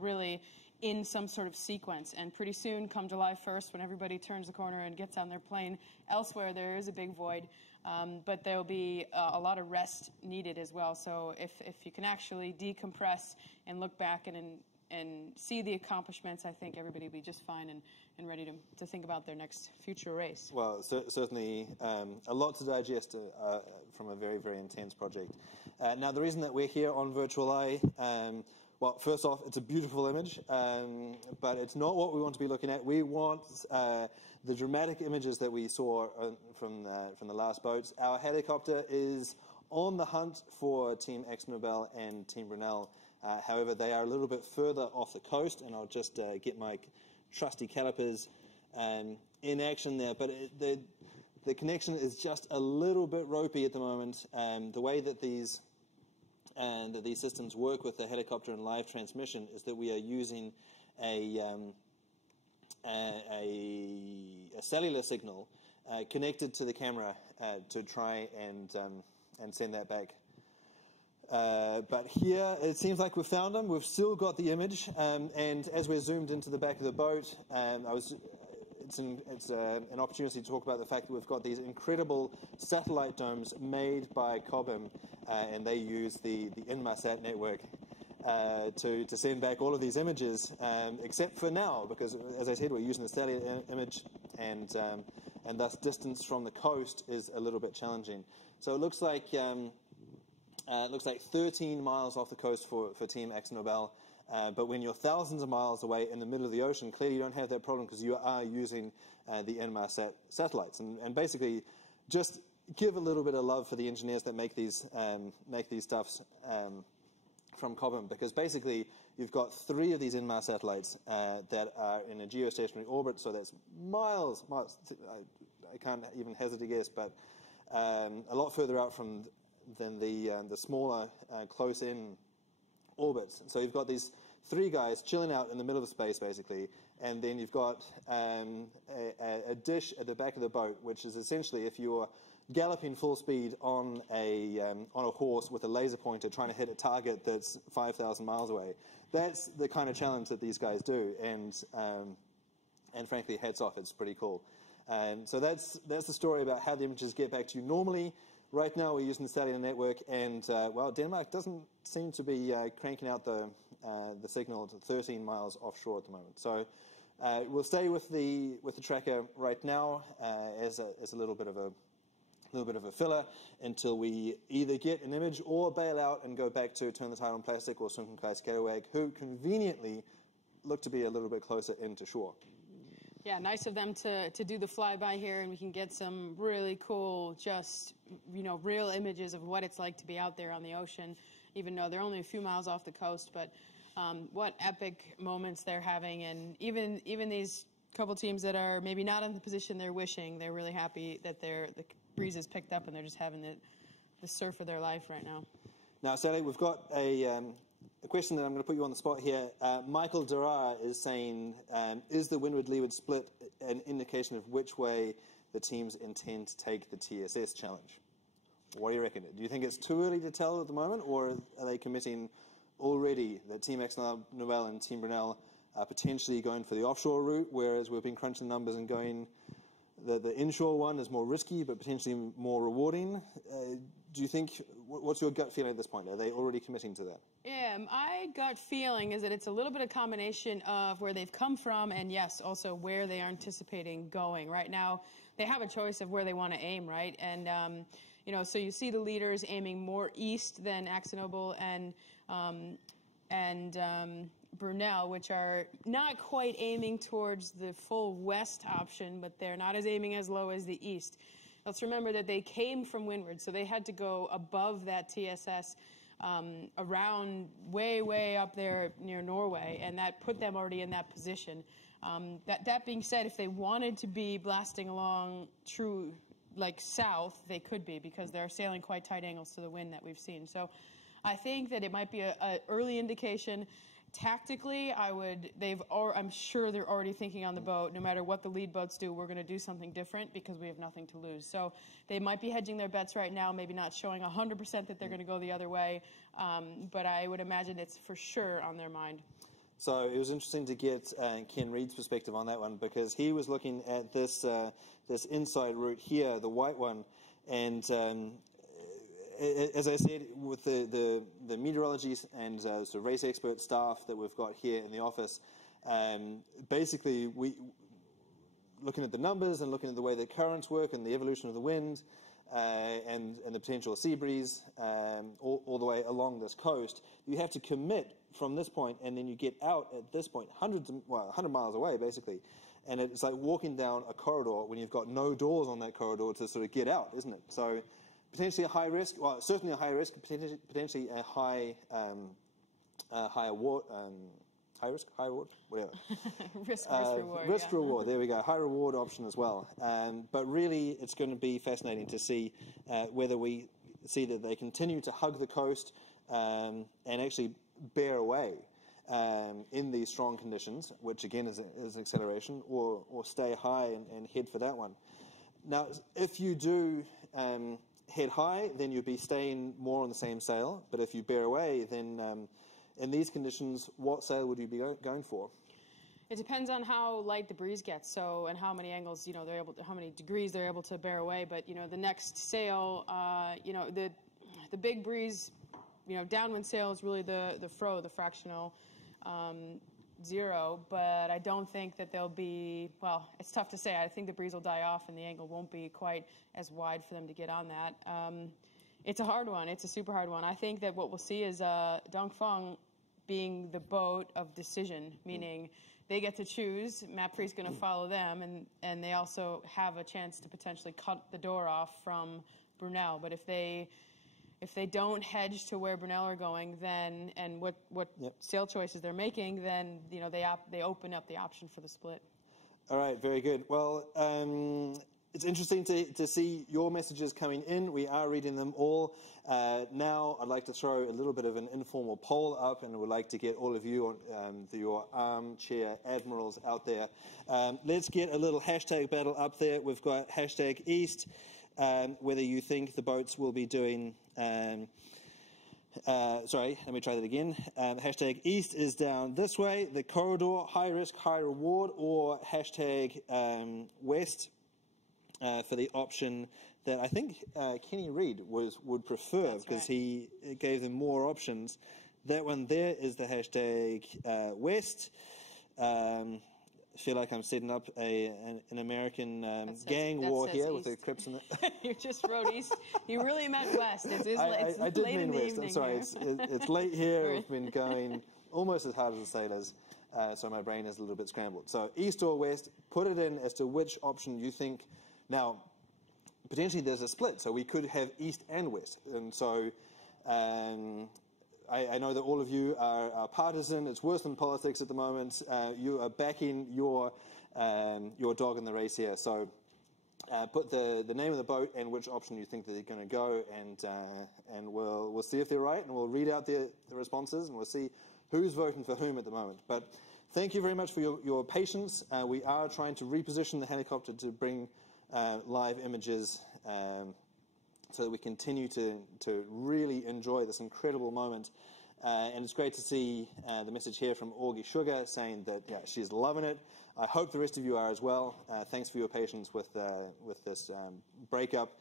really in some sort of sequence. And pretty soon, come July 1st, when everybody turns the corner and gets on their plane elsewhere, there is a big void. But there will be a lot of rest needed as well. So if you can actually decompress and look back and see the accomplishments, I think everybody will be just fine and ready to think about their next future race. Well, certainly a lot to digest from a very, very intense project. Now, the reason that we're here on Virtual Eye, well, first off, it's a beautiful image, but it's not what we want to be looking at. We want the dramatic images that we saw from the last boats. Our helicopter is on the hunt for Team AkzoNobel and Team Brunel. However, they are a little bit further off the coast, and I'll just get my trusty calipers in action there. But the connection is just a little bit ropey at the moment. The way that these systems work with the helicopter and live transmission is that we are using a cellular signal connected to the camera to try and send that back. But here, it seems like we've found them. We've still got the image, and as we're zoomed into the back of the boat, it's an opportunity to talk about the fact that we've got these incredible satellite domes made by Cobham, and they use the Inmarsat network to send back all of these images, except for now, because, as I said, we're using the satellite image, and thus distance from the coast is a little bit challenging. So it looks like 13 miles off the coast for Team AkzoNobel. But when you're thousands of miles away in the middle of the ocean, clearly you don't have that problem because you are using the Inmarsat satellites. And basically, just give a little bit of love for the engineers that make these stuffs from Cobham, because basically you've got 3 of these Inmar satellites that are in a geostationary orbit, so that's miles. I can't even hazard a guess, but a lot further out than the smaller close-in orbits. So you've got these 3 guys chilling out in the middle of space, basically, and then you've got a dish at the back of the boat, which is essentially if you're galloping full speed on a horse with a laser pointer trying to hit a target that's 5,000 miles away. That's the kind of challenge that these guys do, and frankly, hats off. It's pretty cool. So that's the story about how the images get back to you normally. Right now, we're using the satellite network, and well, Denmark doesn't seem to be cranking out the signal to 13 miles offshore at the moment. So we'll stay with the tracker right now as a little bit of a filler until we either get an image or bail out and go back to Turn the Tide on Plastic or Sunken Skallawag, who conveniently look to be a little bit closer into shore. Yeah, nice of them to do the flyby here, and we can get some really cool, just, real images of what it's like to be out there on the ocean, even though they're only a few miles off the coast. But what epic moments they're having, and even these couple teams that are maybe not in the position they're wishing, they're really happy that the breeze is picked up and they're just having the surf of their life right now. Now, Sally, we've got a question that I'm going to put you on the spot here. Michael Durar is saying, is the windward-leeward split an indication of which way the teams intend to take the TSS challenge? What do you reckon? Do you think it's too early to tell at the moment, or are they committing already that Team AkzoNobel and Team Brunel are potentially going for the offshore route, whereas we've been crunching the numbers and going the inshore one is more risky but potentially more rewarding? Do you think, what's your gut feeling at this point? Are they already committing to that? Yeah, my gut feeling is that it's a little bit of combination of where they've come from and, yes, also where they are anticipating going. Right now, they have a choice of where they want to aim, right? And, so you see the leaders aiming more east than AkzoNobel and Brunel, which are not quite aiming towards the full west option, but they're not aiming as low as the east. Let's remember that they came from windward, so they had to go above that TSS around way up there near Norway, and that put them already in that position. That being said, if they wanted to be blasting along true south, they could be, because they're sailing quite tight angles to the wind that we've seen. So I think that it might be an early indication. Tactically, I'm sure they're already thinking on the boat, no matter what the lead boats do, we're going to do something different because we have nothing to lose. So they might be hedging their bets right now, maybe not showing 100% that they're going to go the other way, but I would imagine it's for sure on their mind. So it was interesting to get Ken Reed's perspective on that one, because he was looking at this inside route here, the white one, and as I said, with the meteorology and the race expert staff that we've got here in the office, basically looking at the numbers and looking at the way the currents work and the evolution of the wind and the potential sea breeze all the way along this coast, you have to commit from this point, and then you get out at this point 100 miles away, basically. And it's like walking down a corridor when you've got no doors on that corridor to sort of get out, isn't it? So potentially a high risk, well, certainly a high risk, potentially a high reward, whatever. risk reward. Risk reward, there we go. High reward option as well. But really, it's going to be fascinating to see whether we see that they continue to hug the coast and actually bear away in these strong conditions, which again is acceleration, or stay high and head for that one. Now, if you do head high, then you'd be staying more on the same sail. But if you bear away, then in these conditions, what sail would you be going for? It depends on how light the breeze gets, so, and how many angles, they're able to, how many degrees they're able to bear away. But the next sail, the big breeze, downwind sail is really the fractional zero. But I don't think that they'll be. Well, it's tough to say. I think the breeze will die off, and the angle won't be quite as wide for them to get on that. It's a hard one. It's a super hard one. I think that what we'll see is Dongfeng being the boat of decision, meaning they get to choose. Mapfre's going to follow them, and they also have a chance to potentially cut the door off from Brunel. But if they don't hedge to where Brunel are going, then and what sail choices they're making, then they open up the option for the split. All right, very good. Well, it's interesting to see your messages coming in. We are reading them all. Now I'd like to throw a little bit of an informal poll up, and I would like to get all of you, your armchair admirals out there. Let's get a little hashtag battle up there. We've got hashtag East, whether you think the boats will be doing... sorry, let me try that again. Hashtag East is down this way, the corridor, high risk, high reward, or hashtag West for the option that I think Kenny Reid would prefer. That's because right. He gave them more options. That one there is the hashtag West. I feel like I'm setting up an American gang war here with the Crips and the... You just wrote East. You really meant West. I did late mean in the West. evening. I'm sorry. It's late here. We've been going almost as hard as the sailors, so my brain is a little bit scrambled. So East or West, put it in as to which option you think. Now, potentially there's a split, so we could have East and West. And so I know that all of you are partisan. It's worse than politics at the moment. You are backing your dog in the race here. So put the name of the boat and which option you think that they're going to go, and we'll see if they're right, and we'll read out the responses, and we'll see who's voting for whom at the moment. But thank you very much for your patience. We are trying to reposition the helicopter to bring live images so that we continue to really enjoy this incredible moment. And it's great to see the message here from Augie Sugar saying that she's loving it. I hope the rest of you are as well. Thanks for your patience with this breakup.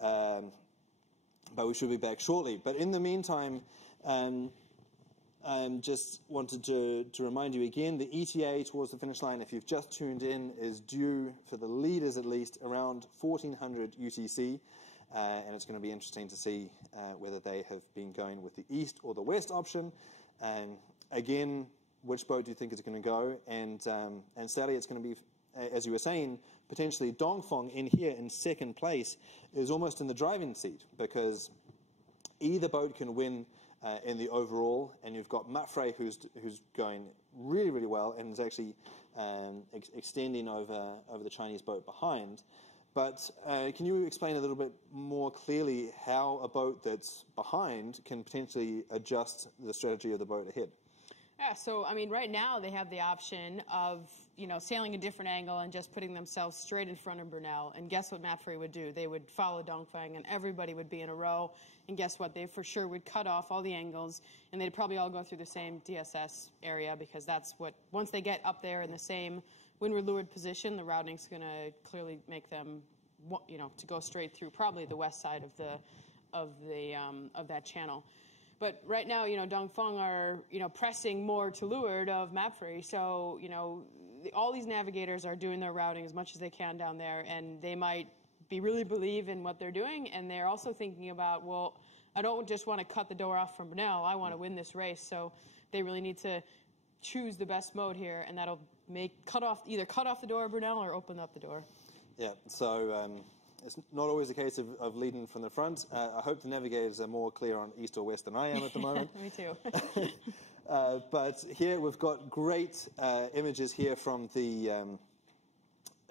But we should be back shortly. But in the meantime, just wanted to remind you again, the ETA towards the finish line, if you've just tuned in, is due, for the leaders at least, around 1400 UTC. And it's going to be interesting to see whether they have been going with the East or the West option. And again, which boat do you think is going to go? And sadly, it's going to be, as you were saying, potentially Dongfeng in here in second place is almost in the driving seat, because either boat can win in the overall, and you've got Mapfre who's going really, really well and is actually extending over the Chinese boat behind. But can you explain a little bit more clearly how a boat that's behind can potentially adjust the strategy of the boat ahead? Yeah, so, I mean, right now they have the option of, sailing a different angle and just putting themselves straight in front of Brunel. And guess what Mapfre would do? They would follow Dongfeng, and everybody would be in a row. And guess what? They for sure would cut off all the angles, and they'd probably all go through the same DSS area, because that's what, once they get up there in the same windward leeward position, the routing's going to clearly make them, to go straight through probably the west side of that channel. But right now, Dongfeng are, pressing more to leeward of Mapfre. So, all these navigators are doing their routing as much as they can down there, and they might really believe in what they're doing, and they're also thinking about, well, I don't just want to cut the door off from Brunel, I want to win this race. So they really need to choose the best mode here, and that'll either cut off the door of Brunel or open up the door. Yeah, so it's not always a case of leading from the front. I hope the navigators are more clear on east or west than I am at the moment. Me too. But here we've got great images here from the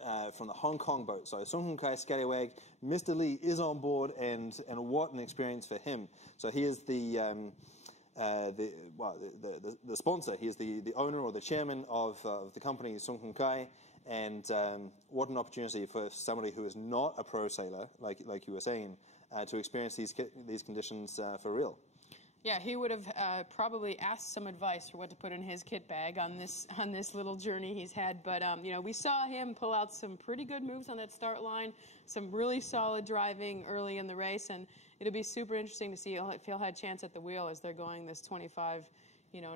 Hong Kong boat. So Sung Hoon Kai Scallywag, Mr. Lee is on board, and what an experience for him. So he is the sponsor. He is the owner or the chairman of the company Sung Hoon Kai. And what an opportunity for somebody who is not a pro sailor, like you were saying, to experience these conditions for real. Yeah, he would have probably asked some advice for what to put in his kit bag on this little journey he's had. But we saw him pull out some pretty good moves on that start line, some really solid driving early in the race, and it'll be super interesting to see if he'll have a chance at the wheel as they're going this 25,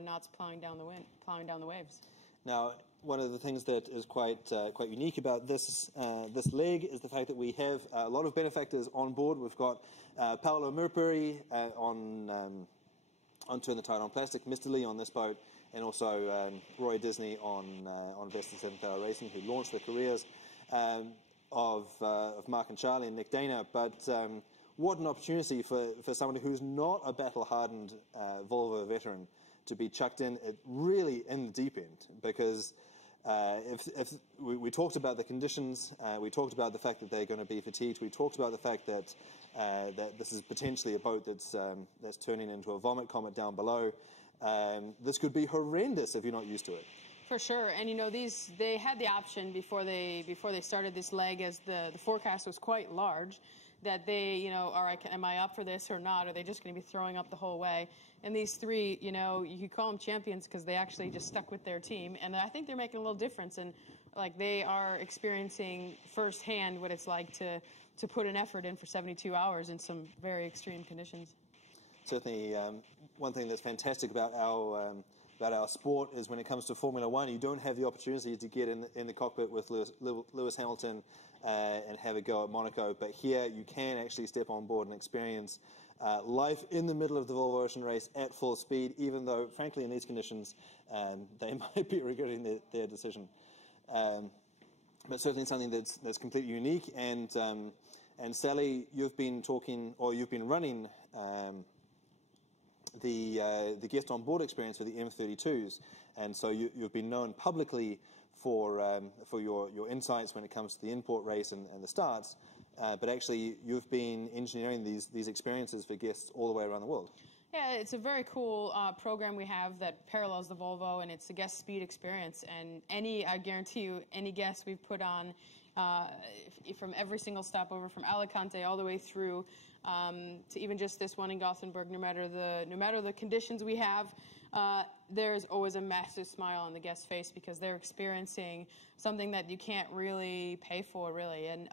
knots plowing down the waves. Now, one of the things that is quite unique about this leg is the fact that we have a lot of benefactors on board. We've got Paolo Murpuri on Turn the Tide on Plastic, Mr. Lee on this boat, and also Roy Disney on Vested 7th Hour Racing, who launched the careers of Mark and Charlie and Nick Dana. But what an opportunity for somebody who's not a battle-hardened Volvo veteran to be chucked in really in the deep end, because if we talked about the conditions, we talked about the fact that they're going to be fatigued, we talked about the fact that this is potentially a boat that's turning into a vomit comet down below. This could be horrendous if you're not used to it. For sure, and they had the option before they started this leg, as the forecast was quite large, that they, all right, am I up for this or not? Are they just going to be throwing up the whole way? And these three, you could call them champions because they actually just stuck with their team, and I think they're making a little difference, and they are experiencing firsthand what it's like to put an effort in for 72 hours in some very extreme conditions. Certainly, one thing that's fantastic about our sport is when it comes to Formula One, you don't have the opportunity to get in the cockpit with Lewis Hamilton and have a go at Monaco. But here, you can actually step on board and experience life in the middle of the Volvo Ocean race at full speed, even though, frankly, in these conditions, they might be regretting their decision. But certainly something that's completely unique. And Sally, you've been running the guest on board experience for the M32s, and so you've been known publicly for your insights when it comes to the import race and the starts, but actually you've been engineering these experiences for guests all the way around the world. Yeah, it's a very cool program we have that parallels the Volvo, and it's a guest speed experience. And I guarantee you, any guest we've put on from every single stopover, from Alicante all the way through to even just this one in Gothenburg, no matter the conditions we have, there's always a massive smile on the guest's face because they're experiencing something that you can't really pay for, really. And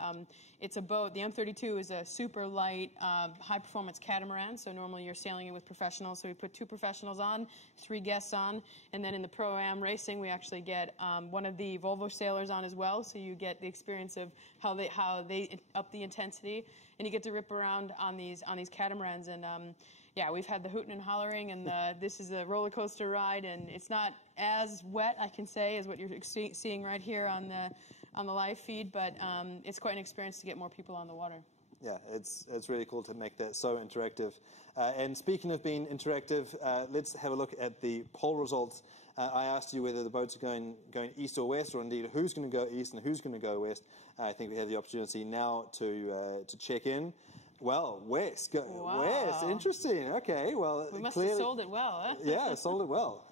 it's a boat. The M32 is a super light, high-performance catamaran, so normally you're sailing it with professionals. So we put 2 professionals on, 3 guests on, and then in the Pro-Am racing, we actually get one of the Volvo sailors on as well, so you get the experience of how they up the intensity, and you get to rip around on these catamarans. And yeah, we've had the hooting and hollering, and this is a roller coaster ride, and it's not as wet, I can say, as what you're seeing right here on the live feed, but it's quite an experience to get more people on the water. Yeah, it's really cool to make that so interactive. And speaking of being interactive, let's have a look at the poll results. I asked you whether the boats are going east or west, or indeed who's going to go east and who's going to go west. I think we have the opportunity now to check in. Well, west. Wow. West. Interesting. Okay. Well, we must clearly, have sold it well, huh? Yeah, sold it well.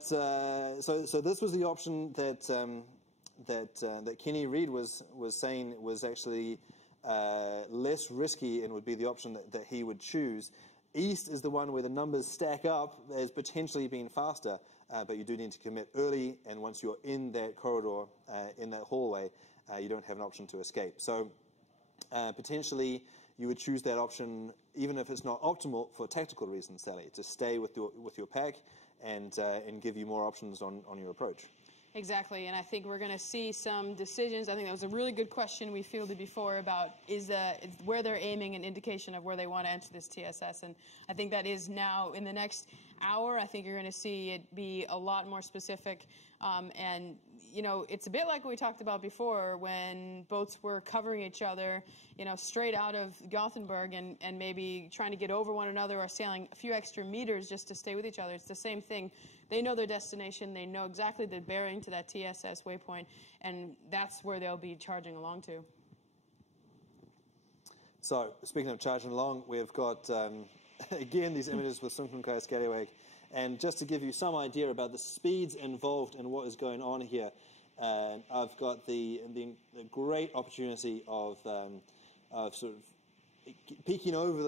So this was the option that Kenny Reid was saying was actually less risky and would be the option that he would choose. East is the one where the numbers stack up as potentially being faster, but you do need to commit early, and once you're in that corridor, in that hallway, you don't have an option to escape. So potentially you would choose that option even if it's not optimal for tactical reasons, Sally, to stay with your pack and give you more options on your approach. Exactly, and I think we're going to see some decisions. I think that was a really good question we fielded before about is where they're aiming an indication of where they want to enter this TSS, and I think that is now in the next hour. I think you're going to see it be a lot more specific, and it's a bit like what we talked about before when boats were covering each other, straight out of Gothenburg and maybe trying to get over one another or sailing a few extra meters just to stay with each other. It's the same thing. They know their destination. They know exactly the bearing to that TSS waypoint, and that's where they'll be charging along to. So, speaking of charging along, we've got, again, these images with Sunkenkai Scallywag. And just to give you some idea about the speeds involved in what is going on here, I've got the great opportunity of sort of peeking over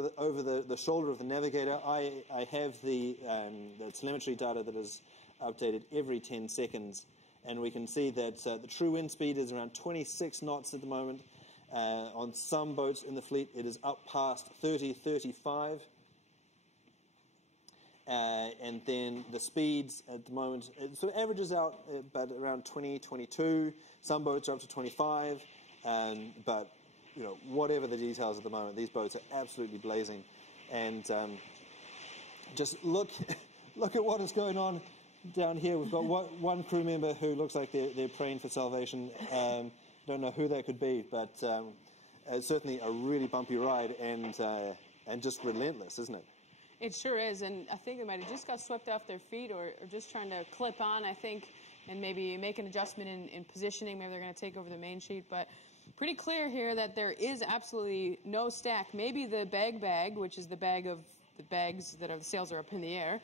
the shoulder of the navigator, I have the telemetry data that is updated every 10 seconds, and we can see that the true wind speed is around 26 knots at the moment. On some boats in the fleet, it is up past 30, 35. And then the speeds at the moment, it sort of averages out about around 20, 22. Some boats are up to 25. But, whatever the details at the moment, these boats are absolutely blazing. And just look at what is going on down here. We've got one crew member who looks like they're praying for salvation. Don't know who that could be, but it's certainly a really bumpy ride and just relentless, isn't it? It sure is, and I think they might have just got swept off their feet or just trying to clip on, I think, and maybe make an adjustment in positioning. Maybe they're going to take over the main sheet, but pretty clear here that there is absolutely no stack. Maybe the bag, which is the bag of the bags that the sails are up in the air,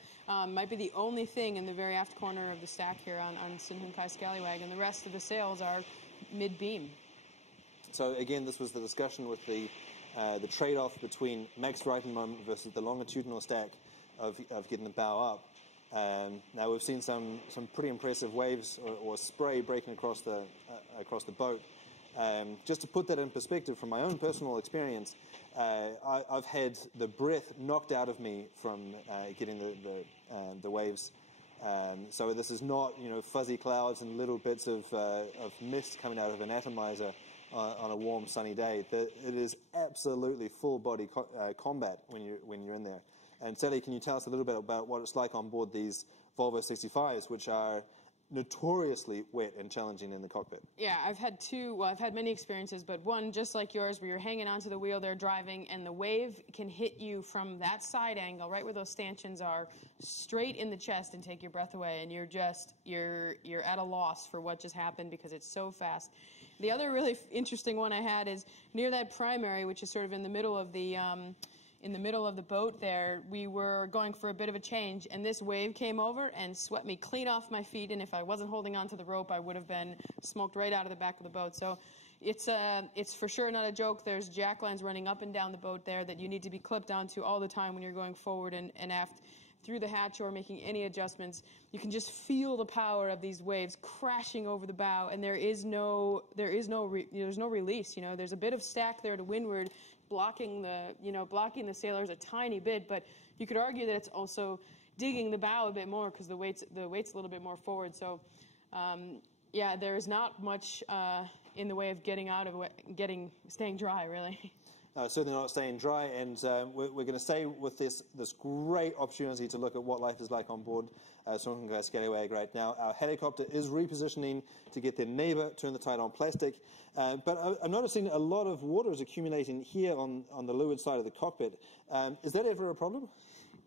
might be the only thing in the very aft corner of the stack here on Sinhunkai Scallywag, and the rest of the sails are mid-beam. So again, this was the discussion with the trade-off between max righting moment versus the longitudinal stack of getting the bow up. Now we've seen some pretty impressive waves or spray breaking across the boat. Just to put that in perspective from my own personal experience, I've had the breath knocked out of me from getting the waves. So this is not fuzzy clouds and little bits of mist coming out of an atomizer on a warm sunny day. It is absolutely full body combat when you're in there. And Sally, can you tell us a little bit about what it's like on board these Volvo 65s, which are notoriously wet and challenging in the cockpit? Yeah, I've had many experiences, but one just like yours where you're hanging onto the wheel there driving and the wave can hit you from that side angle, right where those stanchions are, straight in the chest and take your breath away, and you're at a loss for what just happened because it's so fast. The other really interesting one I had is near that primary, which is sort of in the middle of the boat there. We were going for a bit of a change, and this wave came over and swept me clean off my feet, and if I wasn't holding onto the rope, I would have been smoked right out of the back of the boat. So it's for sure not a joke. There's jack lines running up and down the boat there that you need to be clipped onto all the time when you're going forward and aft through the hatch or making any adjustments. You can just feel the power of these waves crashing over the bow, and there's no release. There's a bit of stack there to windward, blocking the sailors a tiny bit, but you could argue that it's also digging the bow a bit more because the weight's a little bit more forward. So there is not much in the way of staying dry, really. Certainly not staying dry, and we're going to stay with this great opportunity to look at what life is like on board Sinhunkai Scallywag right now. Our helicopter is repositioning to get their neighbour, turn the tide on plastic, but I'm noticing a lot of water is accumulating here on the leeward side of the cockpit. Is that ever a problem?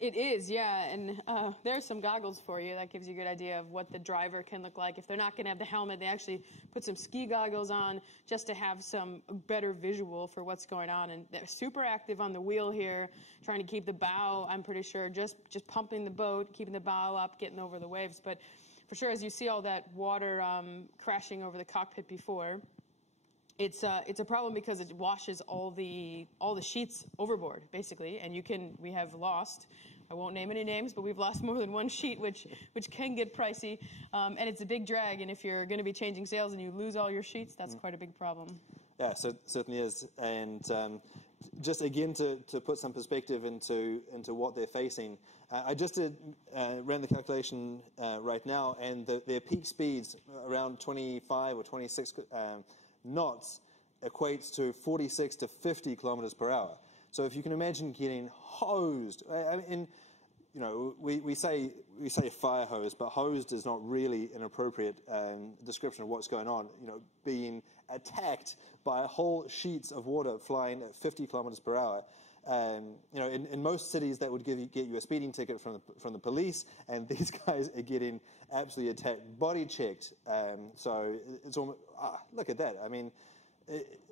It is, yeah, and there's some goggles for you. That gives you a good idea of what the driver can look like. If they're not going to have the helmet, they actually put some ski goggles on just to have some better visual for what's going on. And they're super active on the wheel here, trying to keep the bow, I'm pretty sure, just pumping the boat, keeping the bow up, getting over the waves. But for sure, as you see all that water crashing over the cockpit before, it's a problem because it washes all the sheets overboard, basically, and we have lost, I won't name any names, but we've lost more than one sheet, which can get pricey, and it's a big drag, and if you're going to be changing sails and you lose all your sheets, that's quite a big problem. Yeah, so certainly is, and just again to put some perspective into what they're facing, I just ran the calculation right now, and their peak speeds around 25 or 26 knots equates to 46 to 50 kilometers per hour. So if you can imagine getting hosed, we say fire hose, but hosed is not really an appropriate description of what's going on. Being attacked by whole sheets of water flying at 50 kilometers per hour. In most cities that would get you a speeding ticket from the police, and these guys are getting absolutely attacked, body checked. So it's almost look at that. I mean,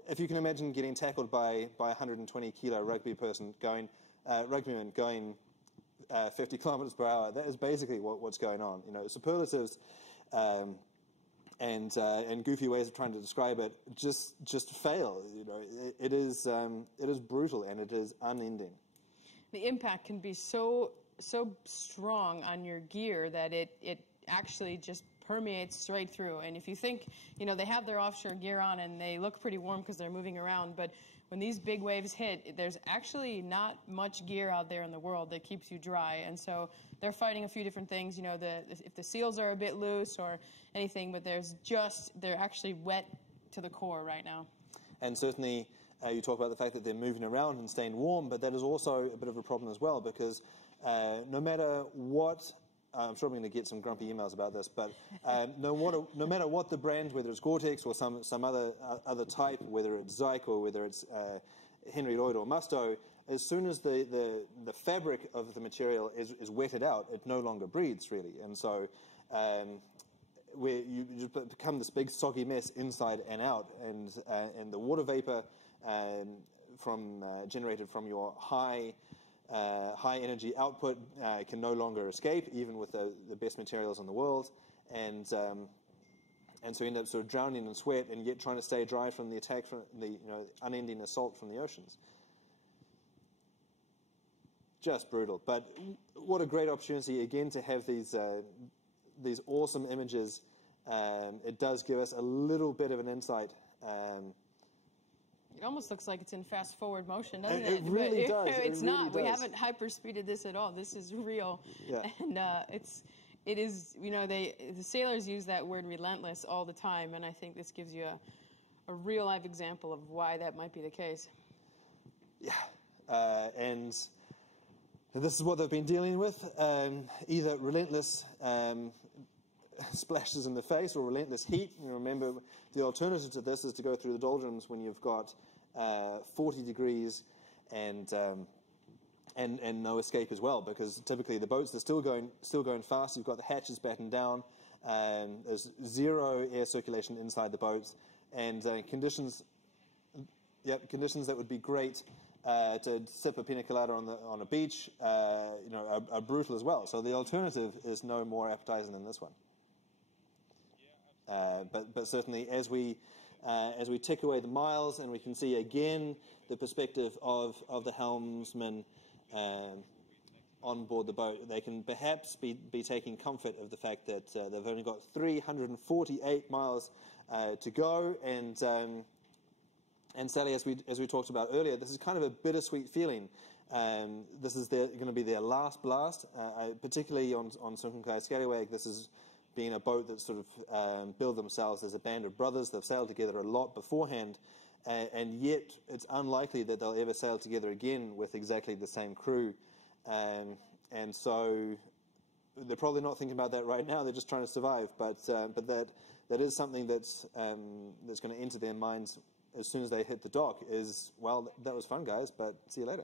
if you can imagine getting tackled by a 120 kilo rugbyman going 50 kilometers per hour, that is basically what's going on. Superlatives. and goofy ways of trying to describe it just fail. You know, it is brutal and it is unending. The impact can be so strong on your gear that it actually just permeates straight through. And if you think, you know, they have their offshore gear on and they look pretty warm because they're moving around, but when these big waves hit, there's actually not much gear out there in the world that keeps you dry. And so they're fighting a few different things, you know, if the seals are a bit loose or anything, but they're actually wet to the core right now. And certainly you talk about the fact that they're moving around and staying warm, but that is also a bit of a problem as well, because no matter what, I'm sure I'm going to get some grumpy emails about this, but no matter what the brand, whether it's Gore-Tex or some other type, whether it's Zyke or whether it's Henry Lloyd or Musto, as soon as the fabric of the material is wetted out, it no longer breathes really, and so where you just become this big soggy mess inside and out, and the water vapor generated from your high energy output can no longer escape, even with the best materials in the world, and so you end up sort of drowning in sweat and yet trying to stay dry from the attack from the unending assault from the oceans. Just brutal. But what a great opportunity again to have these awesome images. It does give us a little bit of an insight. It almost looks like it's in fast-forward motion, doesn't it? It really does. It's really not. Does. We haven't hyper-speeded this at all. This is real. Yeah. And it is, you know, the sailors use that word relentless all the time, and I think this gives you a real-life example of why that might be the case. Yeah. And this is what they've been dealing with, either relentless splashes in the face or relentless heat. You remember, the alternative to this is to go through the doldrums when you've got 40 degrees and no escape as well, because typically the boats are still going fast. You've got the hatches battened down. There's zero air circulation inside the boats, and conditions that would be great to sip a pina colada on a beach, are brutal as well. So the alternative is no more appetizing than this one. But certainly, as we tick away the miles, and we can see again the perspective of the helmsman on board the boat, they can perhaps be taking comfort of the fact that they've only got 348 miles to go, and Sally, as we talked about earlier, this is kind of a bittersweet feeling. This is going to be their last blast, particularly on Sunken Scallywag. This has been a boat that sort of billed themselves as a band of brothers. They've sailed together a lot beforehand, and yet it's unlikely that they'll ever sail together again with exactly the same crew. And so they're probably not thinking about that right now. They're just trying to survive. But that is something that's going to enter their minds as soon as they hit the dock. Is, well, that was fun, guys, but see you later.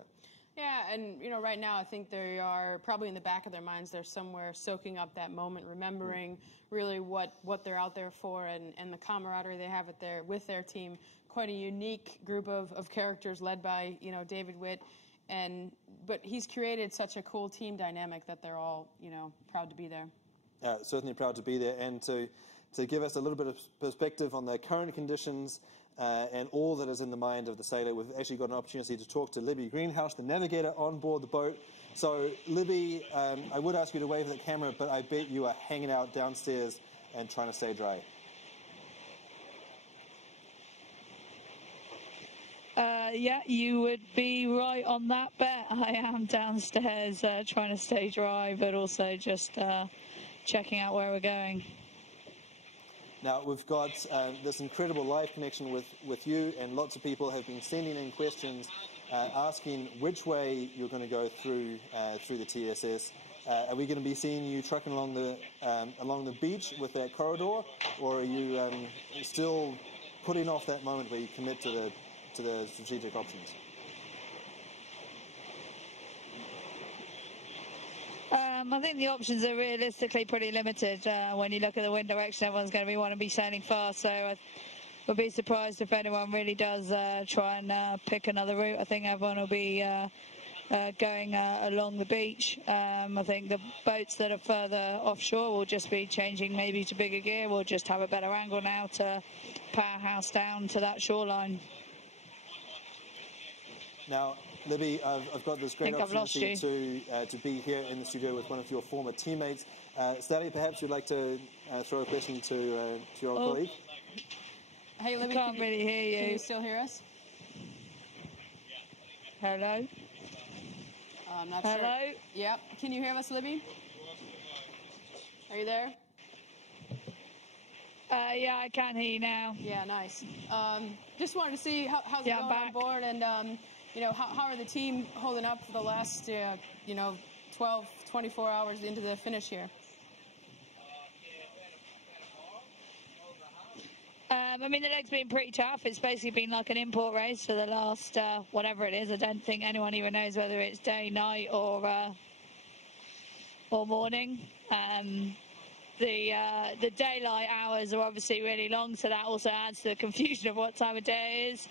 Yeah, and right now I think they are probably in the back of their minds. They're somewhere soaking up that moment, remembering really what they're out there for, and the camaraderie they have with their team. Quite a unique group of characters led by David Witt, but he's created such a cool team dynamic that they're all proud to be there. Certainly proud to be there, and to give us a little bit of perspective on the current conditions. And all that is in the mind of the sailor. We've actually got an opportunity to talk to Libby Greenhouse, the navigator on board the boat. So, Libby, I would ask you to wave at the camera, but I bet you are hanging out downstairs and trying to stay dry. Yeah, you would be right on that bet. I am downstairs trying to stay dry, but also just checking out where we're going. Now, we've got this incredible live connection with you, and lots of people have been sending in questions asking which way you're going to go through the TSS. Are we going to be seeing you trucking along the beach with that corridor, or are you still putting off that moment where you commit to the strategic options? I think the options are realistically pretty limited. When you look at the wind direction, everyone's going to want to be sailing fast, so I would be surprised if anyone really does try and pick another route. I think everyone will be going along the beach. I think the boats that are further offshore will just be changing maybe to bigger gear. We'll just have a better angle now to powerhouse down to that shoreline. Now, Libby, I've got this great opportunity to be here in the studio with one of your former teammates. Sally, perhaps you'd like to throw a question to your colleague? Hey, Libby, can't really hear you. Can you still hear us? Hello? I'm not Hello? sure. Yep. Can you hear us, Libby? Are you there? Yeah, I can hear you now. Yeah, nice. Just wanted to see how's it Yeah, going on board, and you know, how are the team holding up for the last 12, 24 hours into the finish here? I mean, the leg's been pretty tough. It's basically been like an import race for the last whatever it is. I don't think anyone even knows whether it's day, night, or morning. The daylight hours are obviously really long, so that also adds to the confusion of what time of day it is.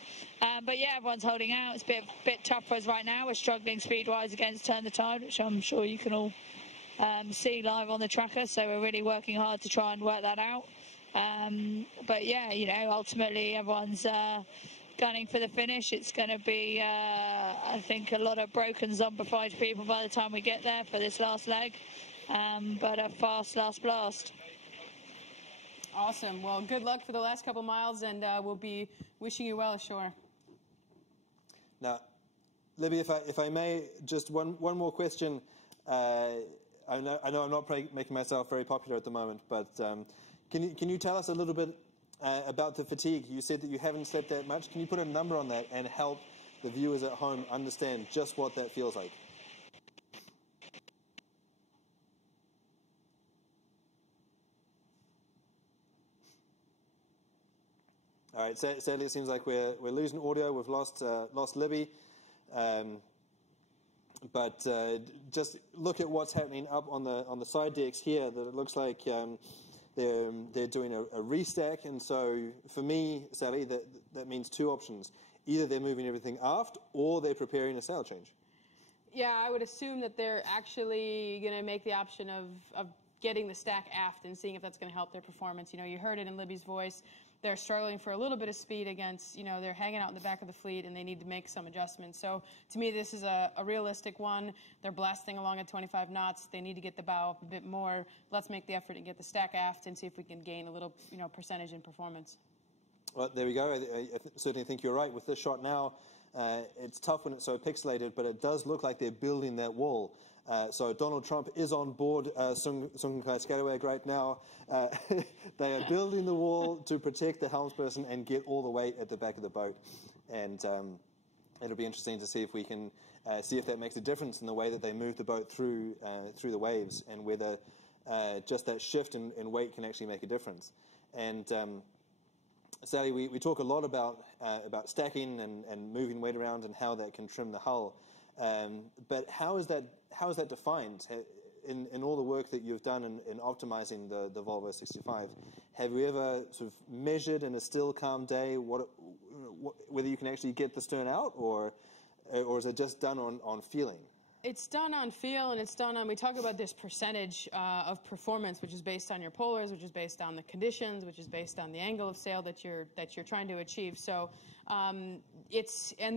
But yeah, everyone's holding out. It's a bit tough for us right now. We're struggling speed-wise against Turn the Tide, which I'm sure you can all see live on the tracker. So we're really working hard to try and work that out. But yeah, you know, ultimately everyone's gunning for the finish. It's going to be, I think, a lot of broken, zombified people by the time we get there for this last leg. But a fast last blast. Awesome. Well, good luck for the last couple miles, and we'll be wishing you well ashore. Now, Libby, if I may, just one more question. I know I'm not making myself very popular at the moment, but can you tell us a little bit about the fatigue? You said that you haven't slept that much. Can you put a number on that and help the viewers at home understand just what that feels like? All right, sadly it seems like we're losing audio. We've lost Libby. But just look at what's happening up on the side decks here. That it looks like they're doing a restack, and so for me, Sally, that means two options: either they're moving everything aft, or they're preparing a sail change. Yeah, I would assume that they're actually going to make the option of getting the stack aft and seeing if that's going to help their performance. You know, you heard it in Libby's voice. They're struggling for a little bit of speed against, you know, they're hanging out in the back of the fleet, and they need to make some adjustments. So to me, this is a realistic one. They're blasting along at 25 knots. They need to get the bow up a bit more. Let's make the effort and get the stack aft and see if we can gain a little, you know, percentage in performance. Well, there we go. I certainly think you're right. With this shot now, it's tough when it's so pixelated, but it does look like they're building that wall. So Donald Trump is on board Sungai Scallywag right now. They are building the wall to protect the helmsperson and get all the weight at the back of the boat. And it'll be interesting to see if we can see if that makes a difference in the way that they move the boat through the waves, and whether just that shift in weight can actually make a difference. And Sally, we talk a lot about stacking and moving weight around and how that can trim the hull. But how is that defined? In all the work that you've done in optimizing the Volvo 65, have you ever sort of measured in a still, calm day whether you can actually get the stern out, or is it just done on feeling? It's done on feel, and it's done on, we talk about this percentage of performance, which is based on your polars, which is based on the conditions, which is based on the angle of sail that you're trying to achieve. So and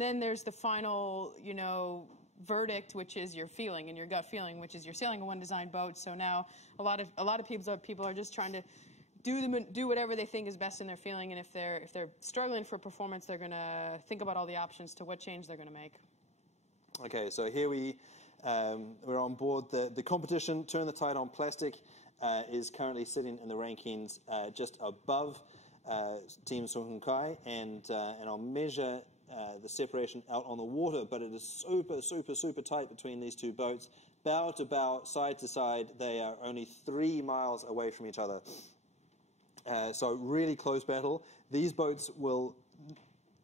then there's the final, you know, verdict, which is your feeling and your gut feeling, which is you're sailing a one-design boat. So now a lot of people are just trying to do whatever they think is best in their feeling, and if they're struggling for performance, they're going to think about all the options to what change they're going to make. Okay, so here we're on board. The competition, Turn the Tide on plastic, is currently sitting in the rankings just above Team Sungai, and I'll measure the separation out on the water, but it is super, super, super tight between these two boats. Bow to bow, side to side, they are only 3 miles away from each other. So really close battle. These boats will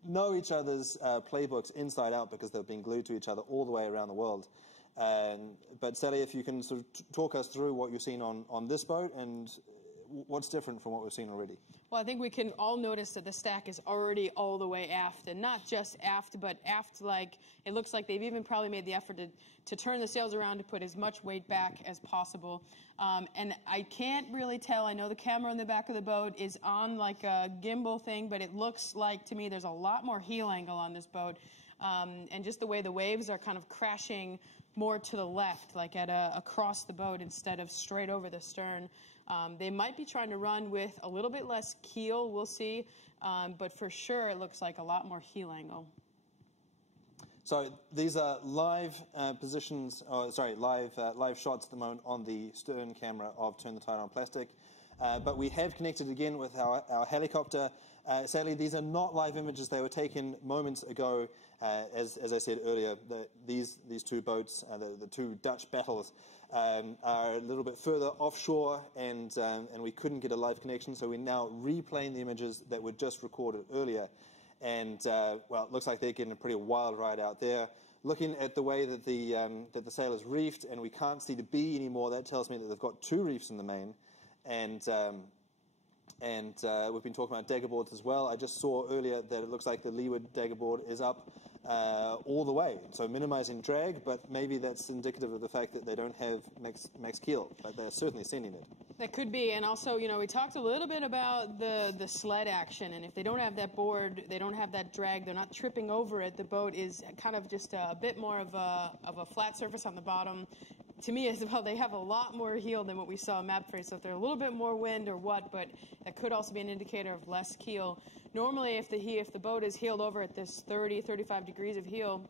know each other's playbooks inside out because they've been glued to each other all the way around the world. But Sally, if you can sort of talk us through what you've seen on this boat and what's different from what we've seen already? Well, I think we can all notice that the stack is already all the way aft, and not just aft, but aft like it looks like they've even probably made the effort to turn the sails around to put as much weight back as possible. And I can't really tell. I know the camera on the back of the boat is on like a gimbal thing, but it looks like to me there's a lot more heel angle on this boat. And just the way the waves are kind of crashing more to the left, like across the boat instead of straight over the stern. They might be trying to run with a little bit less keel, we'll see, but for sure it looks like a lot more heel angle. So these are live live shots at the moment on the stern camera of Turn the Tide on Plastic. But we have connected again with our helicopter. Sadly, these are not live images. They were taken moments ago. As I said earlier, these two boats, the two Dutch battles, are a little bit further offshore, and we couldn't get a live connection. So we're now replaying the images that were just recorded earlier. And well, it looks like they're getting a pretty wild ride out there. Looking at the way that the sail is reefed, and we can't see the B anymore, that tells me that they've got two reefs in the main. And we've been talking about daggerboards as well. I just saw earlier that it looks like the leeward daggerboard is up all the way, so minimizing drag, but maybe that's indicative of the fact that they don't have max keel, but they're certainly sending it. That could be, and also, you know, we talked a little bit about the sled action, and if they don't have that board, they don't have that drag, they're not tripping over it, the boat is kind of just a bit more of a flat surface on the bottom. To me, as well, they have a lot more heel than what we saw in Mapfre, so if they're a little bit more wind or what, but that could also be an indicator of less keel. Normally, if the boat is heeled over at this 30, 35 degrees of heel,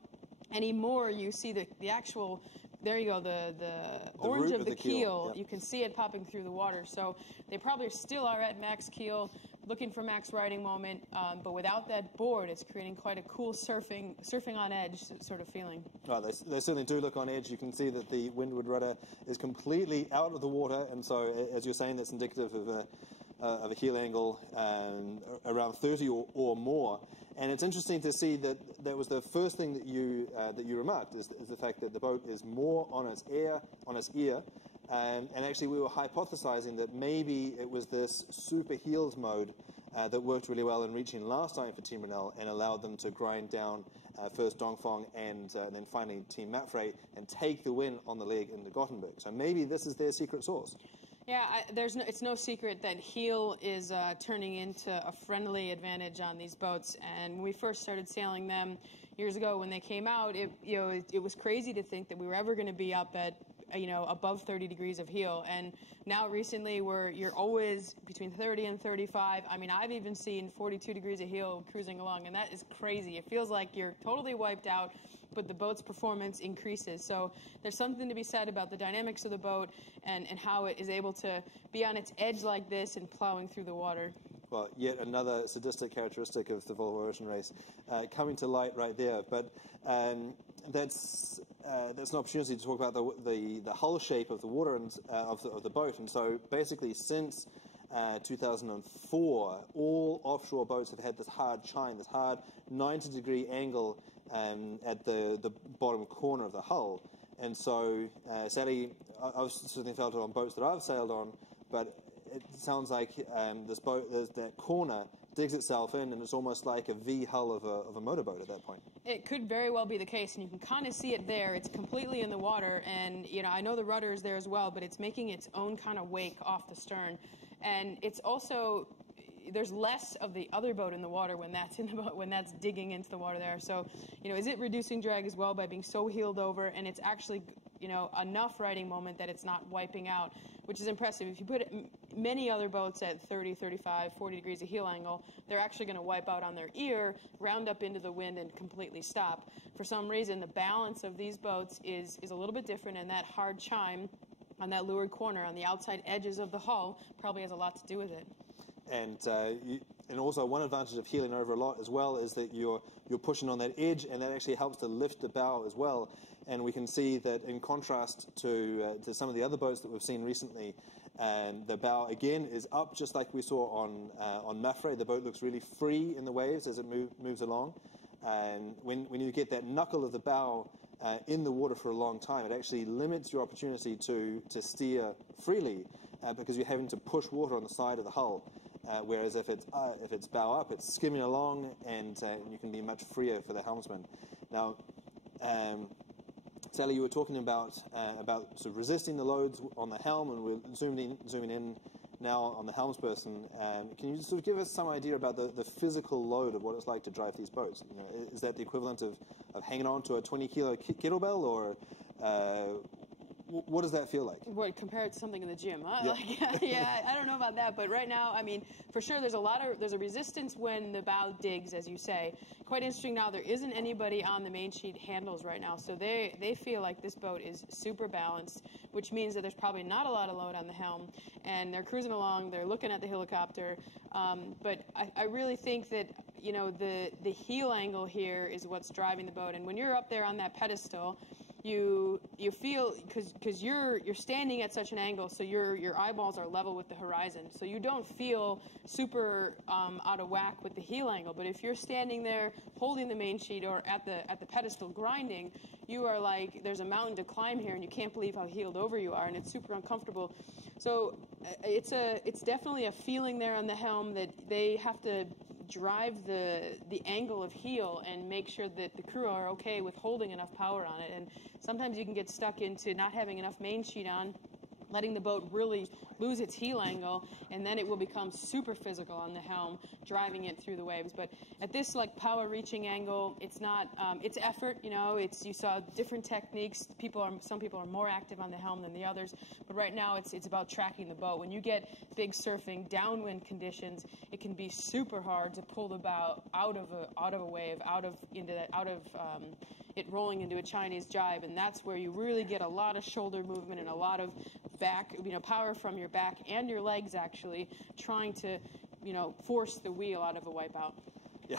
anymore you see the actual, there you go, the orange of the keel. Yeah. You can see it popping through the water. So they probably still are at max keel, looking for max riding moment, but without that board, it's creating quite a cool surfing on edge sort of feeling. Oh, they certainly do look on edge. You can see that the windward rudder is completely out of the water, and so, as you're saying, that's indicative of a heel angle around 30 or more. And it's interesting to see that was the first thing that you remarked is the fact that the boat is more on its ear. And actually, we were hypothesizing that maybe it was this super heeled mode that worked really well in reaching last time for Team Brunel and allowed them to grind down first Dongfeng and then finally Team Mapfre and take the win on the leg into Gothenburg. So maybe this is their secret sauce. Yeah, it's no secret that heel is turning into a friendly advantage on these boats. And when we first started sailing them years ago when they came out, it was crazy to think that we were ever going to be up at above 30 degrees of heel. And now recently you're always between 30 and 35. I mean, I've even seen 42 degrees of heel cruising along, and that is crazy. It feels like you're totally wiped out, but the boat's performance increases. So there's something to be said about the dynamics of the boat and how it is able to be on its edge like this and plowing through the water. Well, yet another sadistic characteristic of the Volvo Ocean Race coming to light right there. But that's an opportunity to talk about the hull shape of the water and of the boat. And so basically since 2004, all offshore boats have had this hard chine, this hard 90-degree angle at the bottom corner of the hull. And so sadly, I've certainly felt it on boats that I've sailed on, but it sounds like this boat, that corner digs itself in, and it's almost like a V hull of a motorboat at that point. It could very well be the case, and you can kind of see it there. It's completely in the water, and I know the rudder is there as well, but it's making its own kind of wake off the stern. And it's also, there's less of the other boat in the water when that's in the boat, when that's digging into the water there. So, is it reducing drag as well by being so heeled over, and it's actually, enough riding moment that it's not wiping out, which is impressive. If you put many other boats at 30, 35, 40 degrees of heel angle, they're actually going to wipe out on their ear, round up into the wind, and completely stop. For some reason, the balance of these boats is a little bit different, and that hard chime on that leeward corner on the outside edges of the hull probably has a lot to do with it. And also one advantage of heeling over a lot as well is that you're pushing on that edge, and that actually helps to lift the bow as well. And we can see that in contrast to some of the other boats that we've seen recently, and the bow again is up just like we saw on Mapfre. The boat looks really free in the waves as it moves along. And when you get that knuckle of the bow in the water for a long time, it actually limits your opportunity to steer freely. because you're having to push water on the side of the hull. Whereas if it's bow up, it's skimming along, and you can be much freer for the helmsman. Now, Sally, you were talking about sort of resisting the loads on the helm, and we're zooming in now on the helmsperson. Can you sort of give us some idea about the physical load of what it's like to drive these boats? You know, is that the equivalent of hanging on to a 20-kilo kettlebell, or what does that feel like? What, compared to something in the gym, huh? Yeah. Like, yeah, I don't know about that, but right now, I mean, for sure there's a resistance when the bow digs, as you say. Quite interesting now, there isn't anybody on the main sheet handles right now, so they feel like this boat is super balanced, which means that there's probably not a lot of load on the helm, and they're cruising along, they're looking at the helicopter, but I really think that, you know, the heel angle here is what's driving the boat, and when you're up there on that pedestal, you feel, because you're standing at such an angle, so your eyeballs are level with the horizon, so you don't feel super out of whack with the heel angle. But if you're standing there holding the main sheet or at the pedestal grinding, you are like, there's a mountain to climb here, and you can't believe how heeled over you are, and it's super uncomfortable. So it's definitely a feeling there on the helm that they have to drive the angle of heel and make sure that the crew are okay with holding enough power on it. And sometimes you can get stuck into not having enough main sheet on, letting the boat really lose its heel angle, and then it will become super physical on the helm, driving it through the waves. But at this like power reaching angle, it's not, it's effort, you know, you saw different techniques. Some people are more active on the helm than the others, but right now it's about tracking the boat. When you get big surfing, downwind conditions, it can be super hard to pull the bow out of a wave, out of it rolling into a Chinese jibe, and that's where you really get a lot of shoulder movement and a lot of back, you know, power from your back and your legs actually trying to, you know, force the wheel out of a wipeout. Yeah,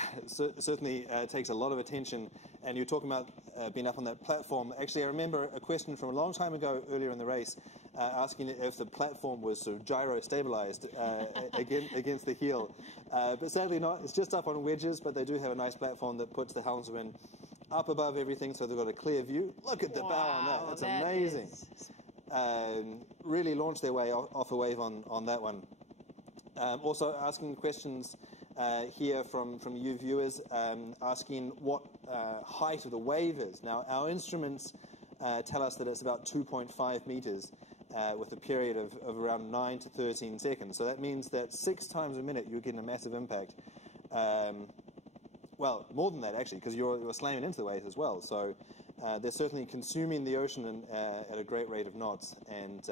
certainly takes a lot of attention. And you're talking about being up on that platform. Actually, I remember a question from a long time ago, earlier in the race, asking if the platform was sort of gyro-stabilized against the heel. But sadly not. It's just up on wedges, but they do have a nice platform that puts the helmsman up above everything, so they've got a clear view. Look at the bow on that. That's amazing. Really launched their way off a wave on that one. Also asking questions here from you viewers, asking what height of the wave is. Now, our instruments tell us that it's about 2.5 meters with a period of around 9 to 13 seconds. So that means that 6 times a minute you're getting a massive impact. Well, more than that, actually, because you're slamming into the waves as well. So they're certainly consuming the ocean at a great rate of knots. And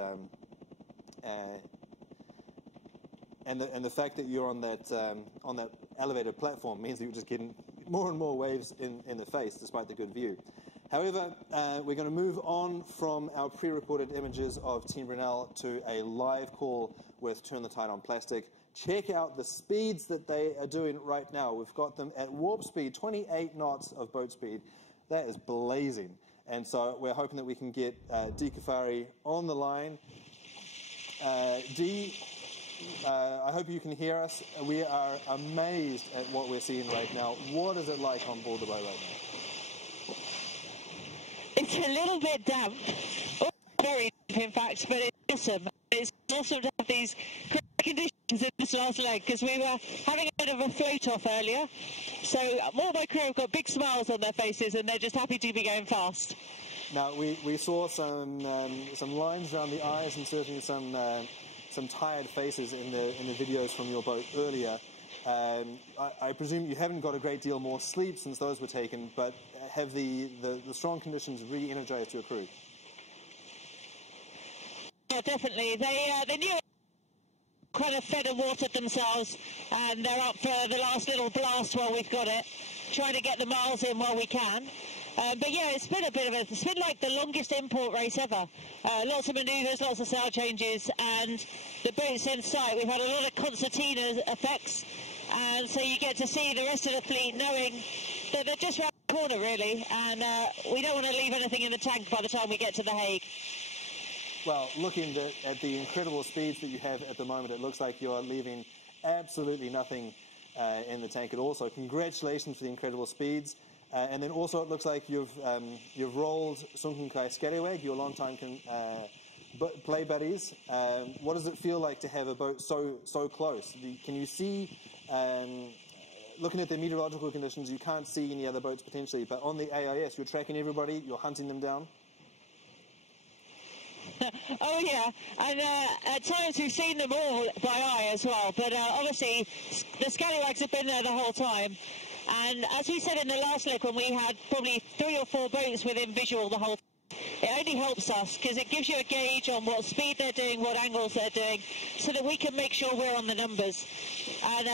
the fact that you're on that elevated platform means that you're just getting more and more waves in the face, despite the good view. However, we're going to move on from our pre-recorded images of Team Brunel to a live call with Turn the Tide on Plastic. Check out the speeds that they are doing right now. We've got them at warp speed, 28 knots of boat speed. That is blazing. And so we're hoping that we can get Dee Kafari on the line. Dee, I hope you can hear us. We are amazed at what we're seeing right now. What is it like on board the boat right now? It's a little bit damp. Oh, very damp, in fact, but it's awesome. It's awesome to have these conditions in this last leg, because we were having a bit of a float off earlier. So all my crew have got big smiles on their faces, and they're just happy to be going fast. Now, we saw some lines around the eyes and certainly some tired faces in the videos from your boat earlier. I presume you haven't got a great deal more sleep since those were taken, but have the strong conditions really energized your crew? Yeah, definitely. They knew kind of fed and watered themselves, and they're up for the last little blast while we've got it, trying to get the miles in while we can. But yeah, it's been like the longest import race ever. Lots of manoeuvres, lots of sail changes, and the boat's in sight. We've had a lot of concertina effects, and so you get to see the rest of the fleet knowing that they're just around the corner, really, and we don't want to leave anything in the tank by the time we get to The Hague. Well, looking at the incredible speeds that you have at the moment, it looks like you're leaving absolutely nothing in the tank at all. So congratulations for the incredible speeds. And then also it looks like you've rolled Sunken Kai Skallywag, your long-time play buddies. What does it feel like to have a boat so close? Can you see, looking at the meteorological conditions, you can't see any other boats potentially, but on the AIS, you're tracking everybody, you're hunting them down? Oh yeah, and at times we've seen them all by eye as well, but obviously the scallywags have been there the whole time, and as we said in the last leg when we had probably 3 or 4 boats within visual the whole time, it only helps us because it gives you a gauge on what speed they're doing, what angles they're doing, so that we can make sure we're on the numbers. And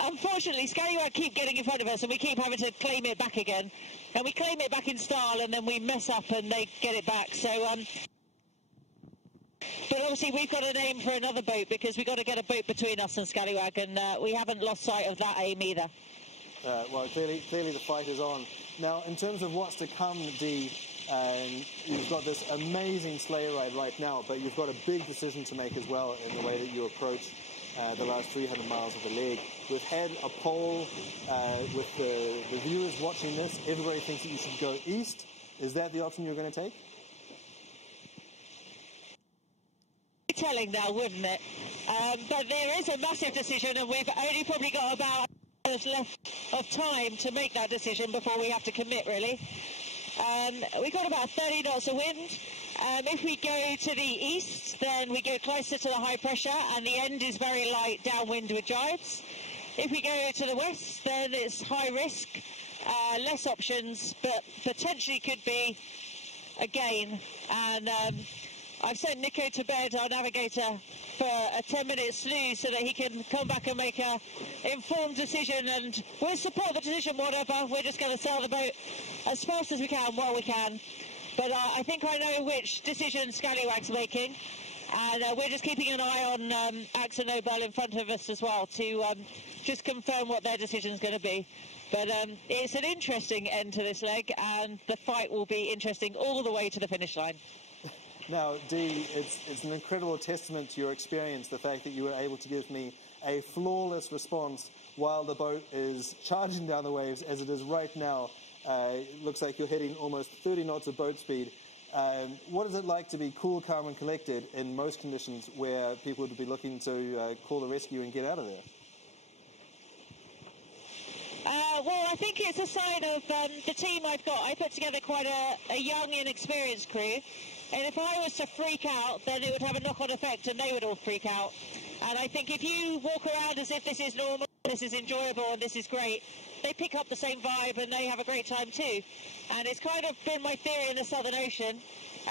unfortunately scallywag keep getting in front of us and we keep having to claim it back again, and we claim it back in style and then we mess up and they get it back. So but obviously we've got an aim for another boat because we've got to get a boat between us and scallywag, and we haven't lost sight of that aim either. Well, clearly the fight is on. Now, in terms of what's to come, Dee, you've got this amazing sleigh ride right now, but you've got a big decision to make as well in the way that you approach the last 300 miles of the leg. We've had a poll with the viewers watching this. Everybody thinks that you should go east. Is that the option you're going to take? Telling now, wouldn't it? But there is a massive decision, and we've only probably got about hours left of time to make that decision before we have to commit, really. We've got about 30 knots of wind. If we go to the east, then we go closer to the high pressure, and the end is very light downwind with jibes. If we go to the west, then it's high risk, less options, but potentially could be a gain. And I've sent Nico to bed, our navigator, for a 10-minute snooze so that he can come back and make a informed decision, and we'll support the decision, whatever. We're just going to sail the boat as fast as we can while we can. But I think I know which decision Scallywag's making, and we're just keeping an eye on Axe and Nobel in front of us as well to just confirm what their decision's going to be. But it's an interesting end to this leg, and the fight will be interesting all the way to the finish line. Now, Dee, it's an incredible testament to your experience, the fact that you were able to give me a flawless response while the boat is charging down the waves as it is right now. It looks like you're hitting almost 30 knots of boat speed. What is it like to be cool, calm and collected in most conditions where people would be looking to call the rescue and get out of there? Well, I think it's a sign of the team I've got. I put together quite a young, inexperienced crew. And if I was to freak out, then it would have a knock-on effect and they would all freak out. And I think if you walk around as if this is normal, this is enjoyable and this is great, they pick up the same vibe and they have a great time too. And it's kind of been my theory in the Southern Ocean,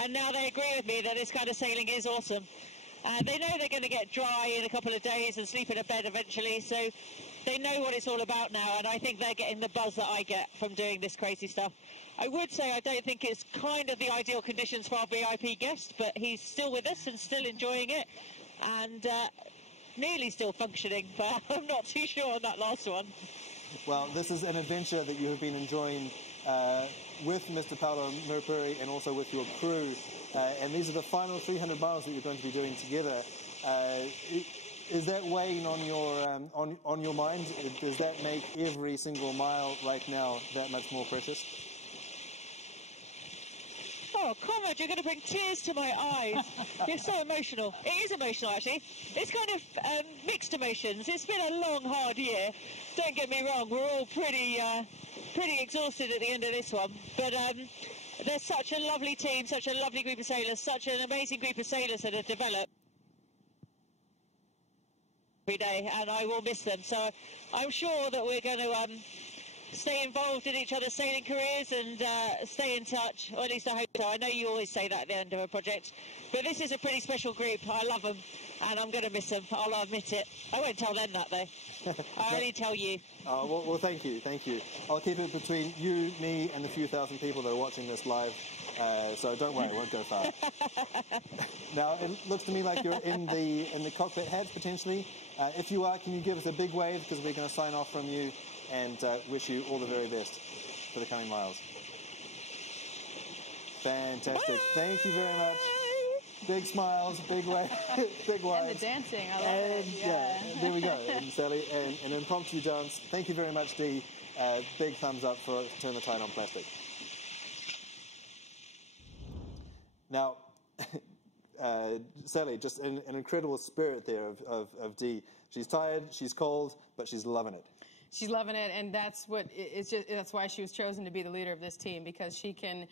and now they agree with me that this kind of sailing is awesome. They know they're going to get dry in a couple of days and sleep in a bed eventually, so they know what it's all about now, and I think they're getting the buzz that I get from doing this crazy stuff. I would say I don't think it's kind of the ideal conditions for our VIP guest, but he's still with us and still enjoying it, and nearly still functioning, but I'm not too sure on that last one. Well, this is an adventure that you have been enjoying with Mr. Paolo Merpuri and also with your crew, and these are the final 300 miles that you're going to be doing together. Is that weighing on your mind? Does that make every single mile right now that much more precious? Oh, Conrad, you're going to bring tears to my eyes. You're so emotional. It is emotional, actually. It's kind of mixed emotions. It's been a long, hard year. Don't get me wrong, we're all pretty exhausted at the end of this one. But there's such a lovely team, such a lovely group of sailors, such an amazing group of sailors that have developed every day, and I will miss them. So I'm sure that we're going to stay involved in each other's sailing careers and stay in touch, or at least I hope so. I know you always say that at the end of a project, but this is a pretty special group. I love them, and I'm going to miss them. I'll admit it. I won't tell them that, though. I'll only tell you. Well, thank you. I'll keep it between you, me, and the few thousand people that are watching this live, so don't worry, it won't go far. Now, it looks to me like you're in the cockpit hatch, potentially. If you are, can you give us a big wave, because we're going to sign off from you and wish you all the very best for the coming miles. Fantastic. Bye. Thank you very much. Big smiles, big wave, big waves. And the dancing, I love it. Yeah, there we go. And Sally, an impromptu dance. Thank you very much, Dee. Big thumbs up for Turn the Tide on Plastic. Now, Sally, just an incredible spirit there of Dee. She's tired, she's cold, but she's loving it. She's loving it, and that's why she was chosen to be the leader of this team, because she can,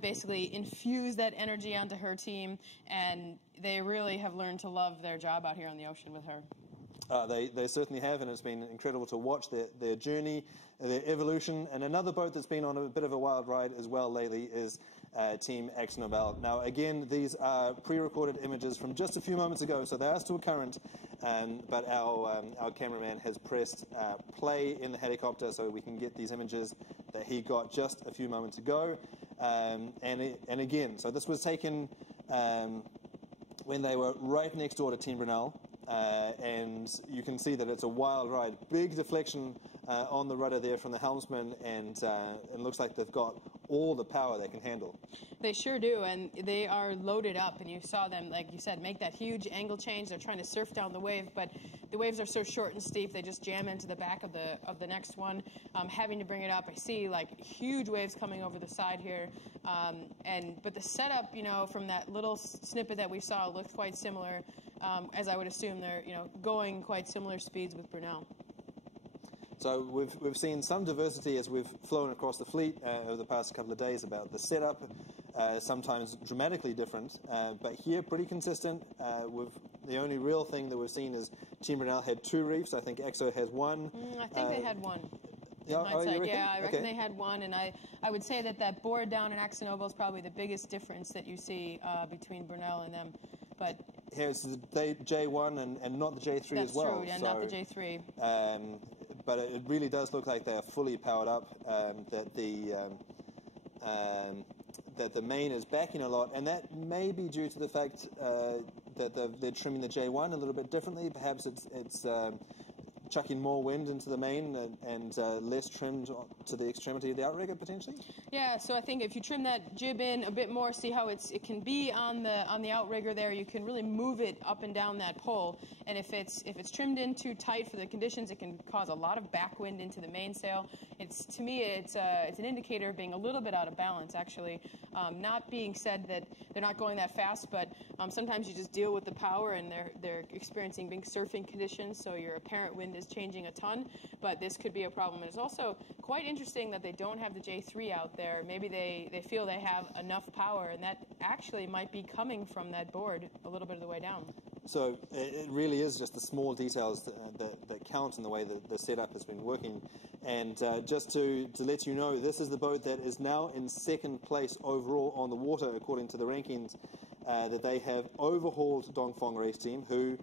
basically infuse that energy onto her team, and they really have learned to love their job out here on the ocean with her. They certainly have, and it's been incredible to watch their journey, their evolution. And another boat that's been on a bit of a wild ride as well lately is Team AkzoNobel. Now, again, these are pre-recorded images from just a few moments ago, so they are still current, but our cameraman has pressed play in the helicopter so we can get these images that he got just a few moments ago. And again, so this was taken when they were right next door to Team Brunel. And you can see that it's a wild ride. Big deflection on the rudder there from the helmsman, and it looks like they've got all the power they can handle. They sure do, and they are loaded up, and you saw them, like you said, make that huge angle change. They're trying to surf down the wave, but the waves are so short and steep, they just jam into the back of the next one, having to bring it up. I see like huge waves coming over the side here, but the setup, from that little snippet that we saw looked quite similar, as I would assume they're, going quite similar speeds with Brunel. So we've seen some diversity as we've flown across the fleet over the past couple of days about the setup, sometimes dramatically different, but here pretty consistent. The only real thing that we've seen is Team Brunel had 2 reefs. I think Exo has 1. I think they had 1. Yeah, I reckon they had 1, and I would say that board down in AkzoNobel is probably the biggest difference that you see between Brunel and them. But here's the J1 and not the J3 as well. That's true, yeah, so, not the J3. But it really does look like they are fully powered up. That the main is backing a lot, and that may be due to the fact that they're trimming the J1 a little bit differently. Perhaps it's chucking more wind into the main and less trimmed to the extremity of the outrigger potentially. Yeah, so I think if you trim that jib in a bit more, see how it can be on the outrigger there, you can really move it up and down that pole. And if it's trimmed in too tight for the conditions, it can cause a lot of backwind into the mainsail. To me, it's an indicator of being a little bit out of balance, actually. Not being said that they're not going that fast, but sometimes you just deal with the power, and they're experiencing big surfing conditions, so your apparent wind is changing a ton, but this could be a problem. And it's also quite interesting that they don't have the J3 out there. Maybe they feel they have enough power, and that actually might be coming from that board a little bit of the way down. So it really is just the small details that count in the way that the setup has been working. And just to let you know, this is the boat that is now in 2nd place overall on the water, according to the rankings, that they have overhauled Dongfeng Race Team, who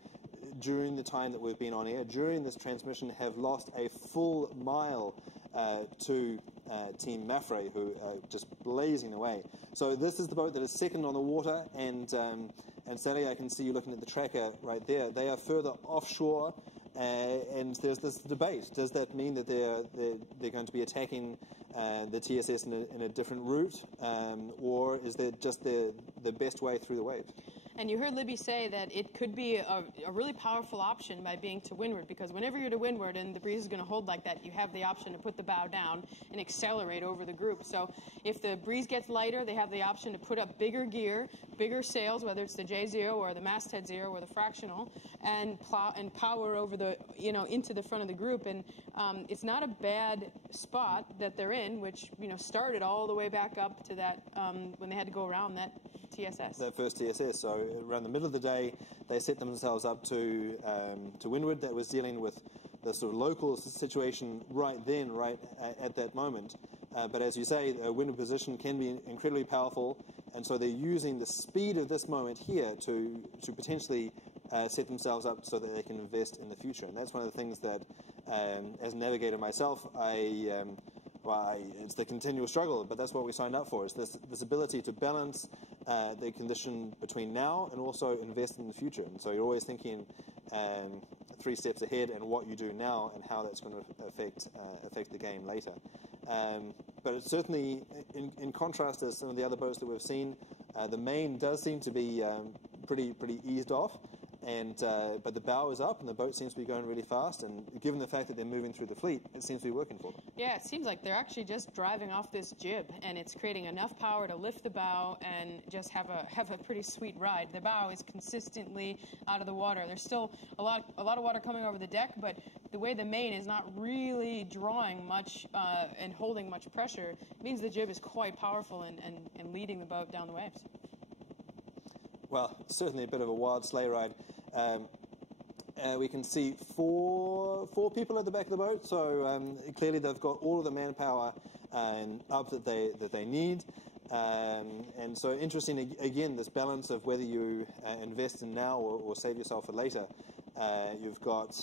during the time that we've been on air, during this transmission, have lost a full mile to Team Mafre, who are just blazing away. So this is the boat that is 2nd on the water, and Sally, I can see you looking at the tracker right there. They are further offshore, and there's this debate. Does that mean that they're going to be attacking the TSS in a different route, or is that just the best way through the waves? And you heard Libby say that it could be a really powerful option by being to windward, because whenever you're to windward and the breeze is going to hold like that, you have the option to put the bow down and accelerate over the group. So if the breeze gets lighter, they have the option to put up bigger gear, bigger sails, whether it's the J0 or the masthead 0 or the fractional, and power over the into the front of the group. And it's not a bad spot that they're in, which started all the way back up to that when they had to go around that TSS. That first TSS. So around the middle of the day, they set themselves up to windward. That was dealing with the sort of local situation right at that moment. But as you say, a windward position can be incredibly powerful, and so they're using the speed of this moment here to potentially set themselves up so that they can invest in the future. And that's one of the things that, as a navigator myself, it's the continual struggle, but that's what we signed up for. It's this ability to balance the condition between now and also invest in the future. And so you're always thinking 3 steps ahead and what you do now and how that's going to affect the game later. But it's certainly, in contrast to some of the other boats that we've seen, the main does seem to be pretty eased off. but the bow is up and the boat seems to be going really fast, and given the fact that they're moving through the fleet, it seems to be working for them. Yeah, it seems like they're actually just driving off this jib, and it's creating enough power to lift the bow and just have a pretty sweet ride. The bow is consistently out of the water. There's still a lot of water coming over the deck, but the way the main is not really drawing much and holding much pressure means the jib is quite powerful and leading the boat down the waves. Well, certainly a bit of a wild sleigh ride. We can see four people at the back of the boat, so clearly they've got all of the manpower up that they need. And so interesting, again, this balance of whether you invest in now or save yourself for later. You've got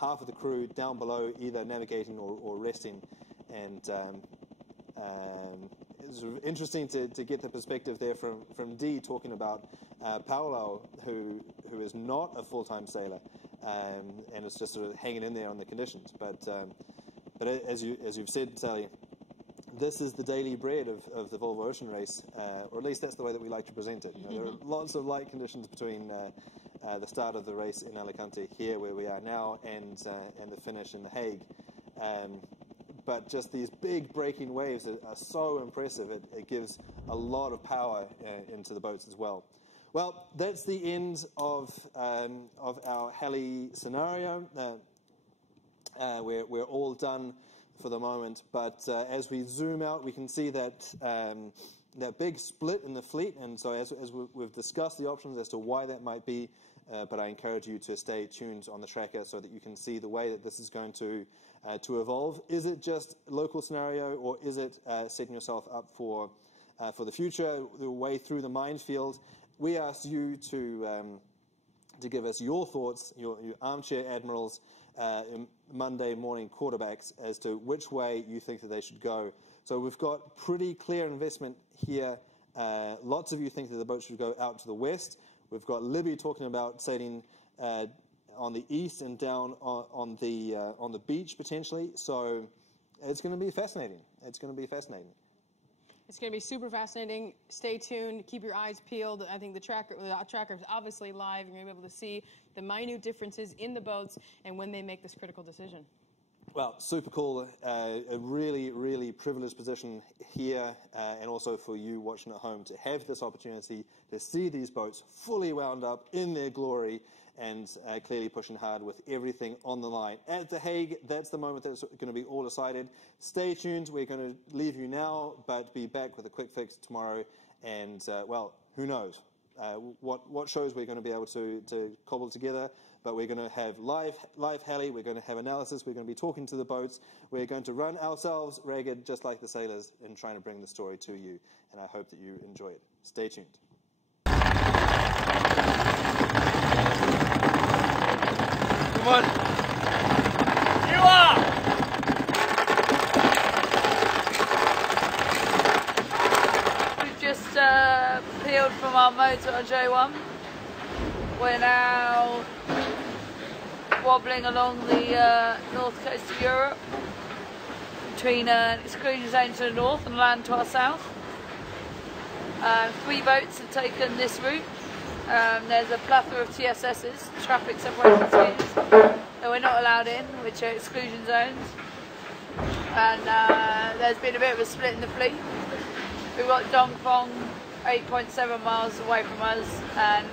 half of the crew down below either navigating or resting, and it's interesting to get the perspective there from Dee talking about Paolo, who is not a full-time sailor, and it's just sort of hanging in there on the conditions. But as you've said, Sally, this is the daily bread of the Volvo Ocean Race, or at least that's the way that we like to present it. You know, there are lots of light conditions between the start of the race in Alicante, here where we are now, and the finish in The Hague. But just these big breaking waves are so impressive. It gives a lot of power into the boats as well. Well, that's the end of our Halle scenario. We're all done for the moment. But as we zoom out, we can see that big split in the fleet. And so as we've discussed the options as to why that might be, but I encourage you to stay tuned on the tracker so that you can see the way that this is going to evolve. Is it just local scenario, or is it setting yourself up for the future, the way through the minefield? We asked you to give us your thoughts, your armchair admirals, Monday morning quarterbacks, as to which way you think that they should go. So we've got pretty clear investment here. Lots of you think that the boat should go out to the west. We've got Libby talking about sailing on the east and down on the beach potentially. So it's going to be fascinating. It's going to be fascinating. It's going to be super fascinating. Stay tuned. Keep your eyes peeled. I think the tracker is obviously live. You're going to be able to see the minute differences in the boats and when they make this critical decision. Well, super cool. A really, really privileged position here, and also for you watching at home to have this opportunity to see these boats fully wound up in their glory and clearly pushing hard with everything on the line. At The Hague, that's the moment that's going to be all decided. Stay tuned. We're going to leave you now, but be back with a quick fix tomorrow. And, well, who knows what shows we're going to be able to cobble together. But we're going to have live Halle, we're going to have analysis, we're going to be talking to the boats, we're going to run ourselves ragged just like the sailors in trying to bring the story to you. And I hope that you enjoy it. Stay tuned. Come on. You are! We've just peeled from our motor on J1. We're now wobbling along the north coast of Europe between an exclusion zone to the north and land to our south. 3 boats have taken this route. There's a plethora of TSSs, traffic separation schemes, that we're not allowed in, which are exclusion zones. And there's been a bit of a split in the fleet. We've got Dongfeng 8.7 miles away from us, and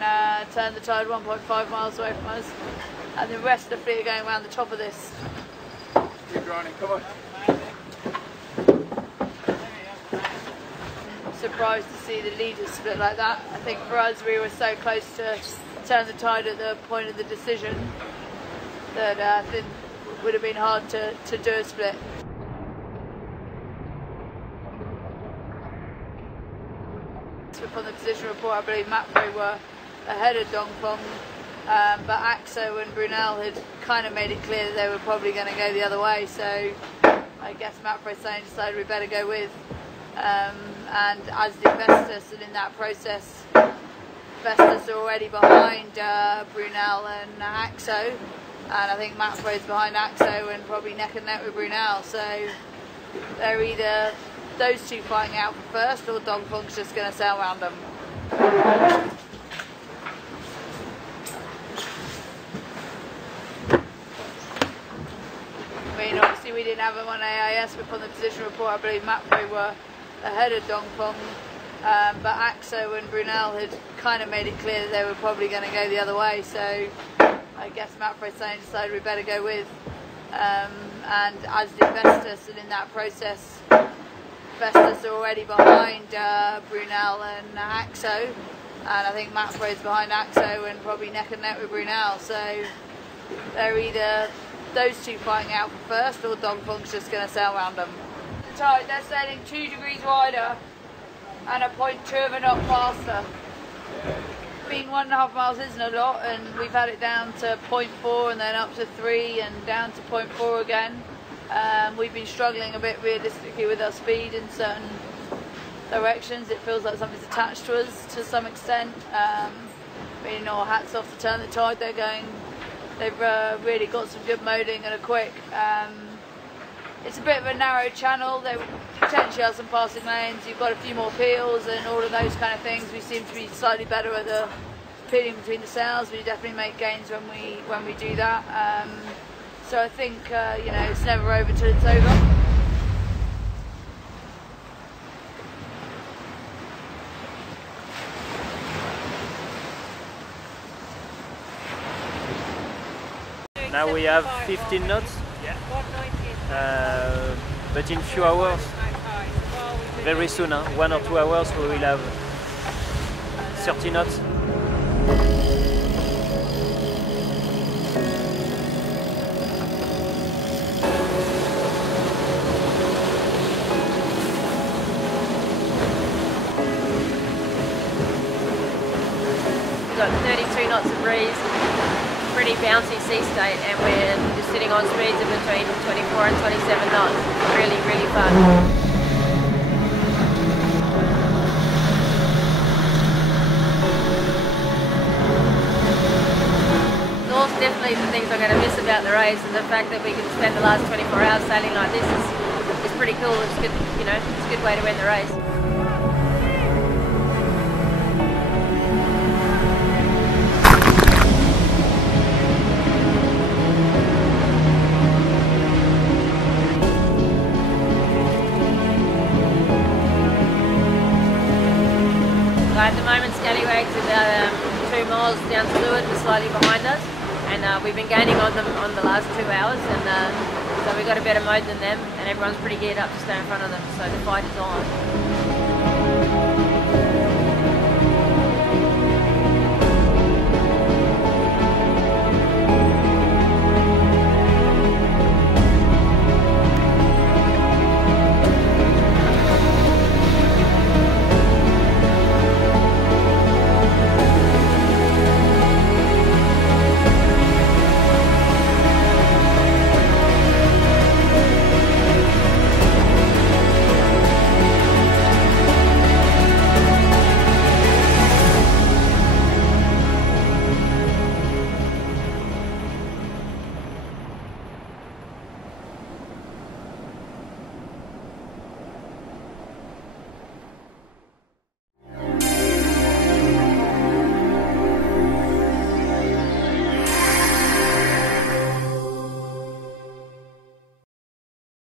Turn the Tide 1.5 miles away from us, and the rest of the fleet are going around the top of this. Keep running, come on. Surprised to see the leaders split like that. I think for us, we were so close to Turn the Tide at the point of the decision that I think it would have been hard to do a split. From the position report, I believe Mapfre were ahead of Dongfeng, but Axo and Brunel had kind of made it clear that they were probably going to go the other way, so I guess Mapfre decided we better go with, and as did Vestas, and in that process Vestas are already behind Brunel and Axo, and I think Mapfre's behind Axo and probably neck and neck with Brunel, so they're either those two fighting out for first, or Dongfeng's just going to sail around them. didn't have them on AIS, but from the position report, I believe Mapfre were ahead of Dongfeng. But Axo and Brunel had kind of made it clear that they were probably going to go the other way. So I guess Mapfre decided we better go with. And as did Vestas, and in that process, Vestas are already behind Brunel and Axo. And I think Mapfre is behind Axo and probably neck and neck with Brunel. So they're either those two fighting out for first, or Dongfeng's just going to sail around them. The tide, they're sailing 2 degrees wider and a 0.2 of a knot faster. Being 1.5 miles isn't a lot, and we've had it down to 0.4 and then up to 3 and down to 0.4 again. We've been struggling a bit realistically with our speed in certain directions. It feels like something's attached to us to some extent. Hats off to Turn the Tide. They've really got some good moding and are quick. It's a bit of a narrow channel. They potentially have some passing lanes. You've got a few more peels and all of those kind of things. We seem to be slightly better at the peeling between the sails. We definitely make gains when we do that. So I think it's never over till it's over. Now we have 15 knots, but in few hours, very soon, 1 or 2 hours, we will have 30 knots. We've got 32 knots of breeze. Pretty bouncy sea state, and we're just sitting on speeds of between 24 and 27 knots. Really, really fun. Those are definitely the things I'm going to miss about the race, and the fact that we can spend the last 24 hours sailing like this is pretty cool. It's good, it's a good way to win the race. At the moment, Scallywag's about 2 miles down to leeward, we're slightly behind us, and we've been gaining on them on the last 2 hours, and so we've got a better mode than them, and everyone's pretty geared up to stay in front of them, so the fight is on.